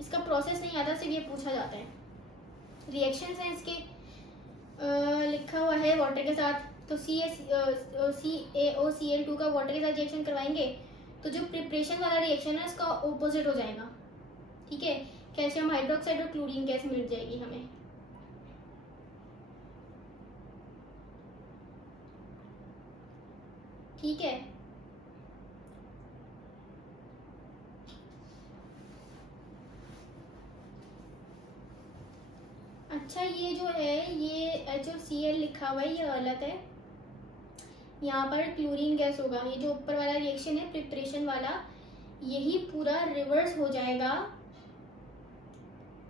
इसका प्रोसेस नहीं आता, सिर्फ ये पूछा जाता है। रिएक्शंस हैं इसके लिखा हुआ है वाटर के साथ, तो CaOCl2 का वाटर के साथ रिएक्शन करवाएंगे तो जो प्रिपरेशन वाला रिएक्शन है इसका ऑपोजिट हो जाएगा, ठीक है, कैल्शियम हाइड्रोक्साइड और क्लोरीन गैस मिल जाएगी हमें। ठीक है, अच्छा ये जो है ये HCl लिखा हुआ है ये गलत है, यहाँ पर क्लोरीन गैस होगा। ये जो ऊपर वाला रिएक्शन है प्रिपरेशन वाला, यही पूरा रिवर्स हो जाएगा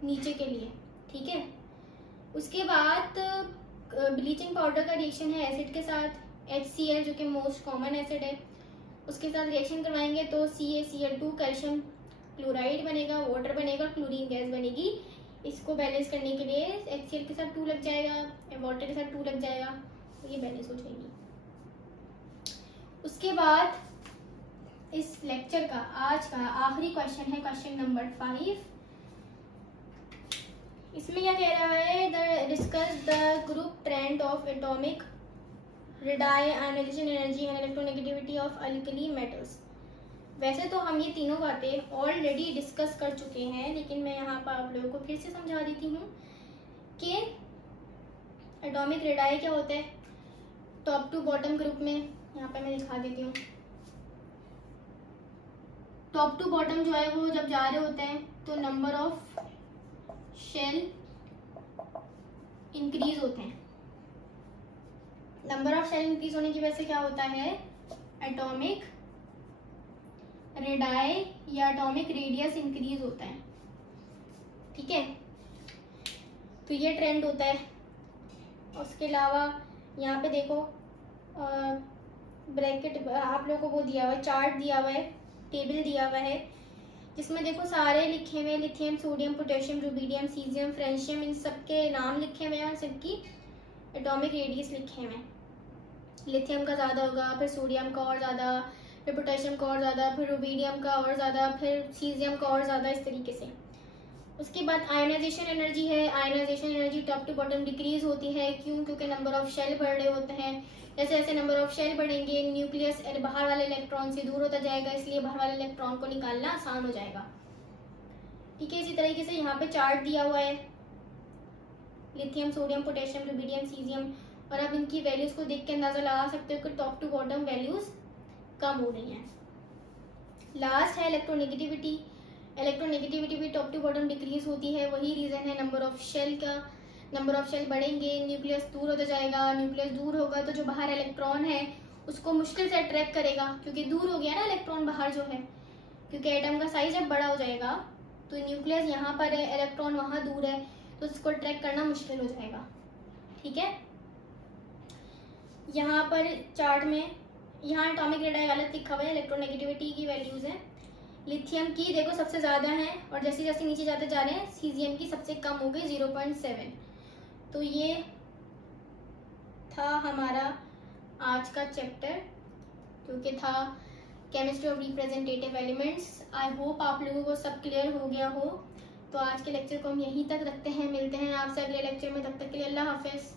नीचे के लिए, ठीक है। उसके बाद ब्लीचिंग पाउडर का रिएक्शन है एसिड के साथ, HCl जो कि मोस्ट कॉमन एसिड है, उसके साथ रिएक्शन करवाएंगे तो CaCl2 कैल्शियम क्लोराइड बनेगा, वाटर बनेगा, क्लोरीन गैस बनेगी। इसको बैलेंस करने के लिए HCl के साथ 2 लग जाएगा, वाटर के साथ 2 लग जाएगा, तो ये बैलेंस हो जाएगी। उसके बाद इस लेक्चर का आज का आखिरी क्वेश्चन है क्वेश्चन नंबर 5। इसमें क्या कह रहा है, discuss the group trend of atomic radii ionisation energy and electronegativity of alkali metals. वैसे तो हम ये तीनों बातें ऑलरेडी डिस्कस कर चुके हैं, लेकिन मैं यहाँ पर आप लोगों को फिर से समझा देती हूँ कि एटॉमिक रेडाई क्या होता है। टॉप टू बॉटम ग्रुप में यहाँ पे मैं दिखा देती हूँ, टॉप टू बॉटम जो है वो जब जा रहे होते हैं तो नंबर ऑफ शेल इंक्रीज होते हैं। नंबर ऑफ शेल इंक्रीज होने की वजह से क्या होता है, एटॉमिक रेडाई या एटॉमिक रेडियस इंक्रीज होता है, ठीक है। तो ये ट्रेंड होता है। उसके अलावा यहाँ पे देखो ब्रैकेट आप लोगों को वो दिया हुआ है, चार्ट दिया हुआ है, टेबल दिया हुआ है, जिसमें देखो सारे लिखे हुए lithium, sodium, potassium, rubidium, caesium, francium, इन सबके नाम लिखे हुए हैं और सबकी एटॉमिक रेडियस लिखे हुए हैं। लिथियम का ज़्यादा होगा, फिर सोडियम का और ज़्यादा, फिर पोटेशियम का और ज़्यादा, फिर रुबीडियम का और ज़्यादा, फिर सीजियम का और ज़्यादा, इस तरीके से। उसके बाद आयनाइजेशन एनर्जी है। Ionisation energy top to bottom decrease होती है। क्यों? क्योंकि नंबर ऑफ शेल बढ़ रहे होते हैं। जैसे जैसे नंबर ऑफ शेल बढ़ेंगे न्यूक्लियस बाहर वाले इलेक्ट्रॉन से दूर होता जाएगा, इसलिए बाहर वाले इलेक्ट्रॉन को निकालना आसान हो जाएगा। ठीक है, इसी तरीके से यहाँ पे चार्ट दिया हुआ है lithium, sodium, potassium, rubidium, caesium, और आप इनकी वैल्यूज को देख के अंदाजा लगा सकते हो कि टॉप टू बॉटम वैल्यूज कम हो रही हैं। लास्ट है इलेक्ट्रोनेगेटिविटी। इलेक्ट्रोनेगेटिविटी भी टॉप टू बॉटम डिक्रीज होती है। वही रीजन है नंबर ऑफ शेल का। नंबर ऑफ शेल बढ़ेंगे न्यूक्लियस दूर होता जाएगा। न्यूक्लियस दूर होगा तो जो बाहर इलेक्ट्रॉन है उसको मुश्किल से अट्रैक्ट करेगा, क्योंकि दूर हो गया ना इलेक्ट्रॉन बाहर जो है। क्योंकि एटम का साइज जब बड़ा हो जाएगा तो न्यूक्लियस यहाँ पर है, इलेक्ट्रॉन वहां दूर है, तो उसको अट्रैक्ट करना मुश्किल हो जाएगा। ठीक है, यहाँ पर चार्ट में यहाँ एटॉमिक रेडियस गलत लिखा हुआ है, इलेक्ट्रोनेगेटिविटी की वैल्यूज है। लिथियम की देखो सबसे ज्यादा है, और जैसे जैसे नीचे जाते जा रहे हैं सीजियम की सबसे कम हो गई 0.7। तो ये था हमारा आज का चैप्टर, क्योंकि था chemistry of representative elements. I hope आप लोगों को सब क्लियर हो गया हो। तो आज के लेक्चर को हम यहीं तक रखते हैं, मिलते हैं आपसे अगले लेक्चर में। तब तक के लिए अल्लाह हाफिज।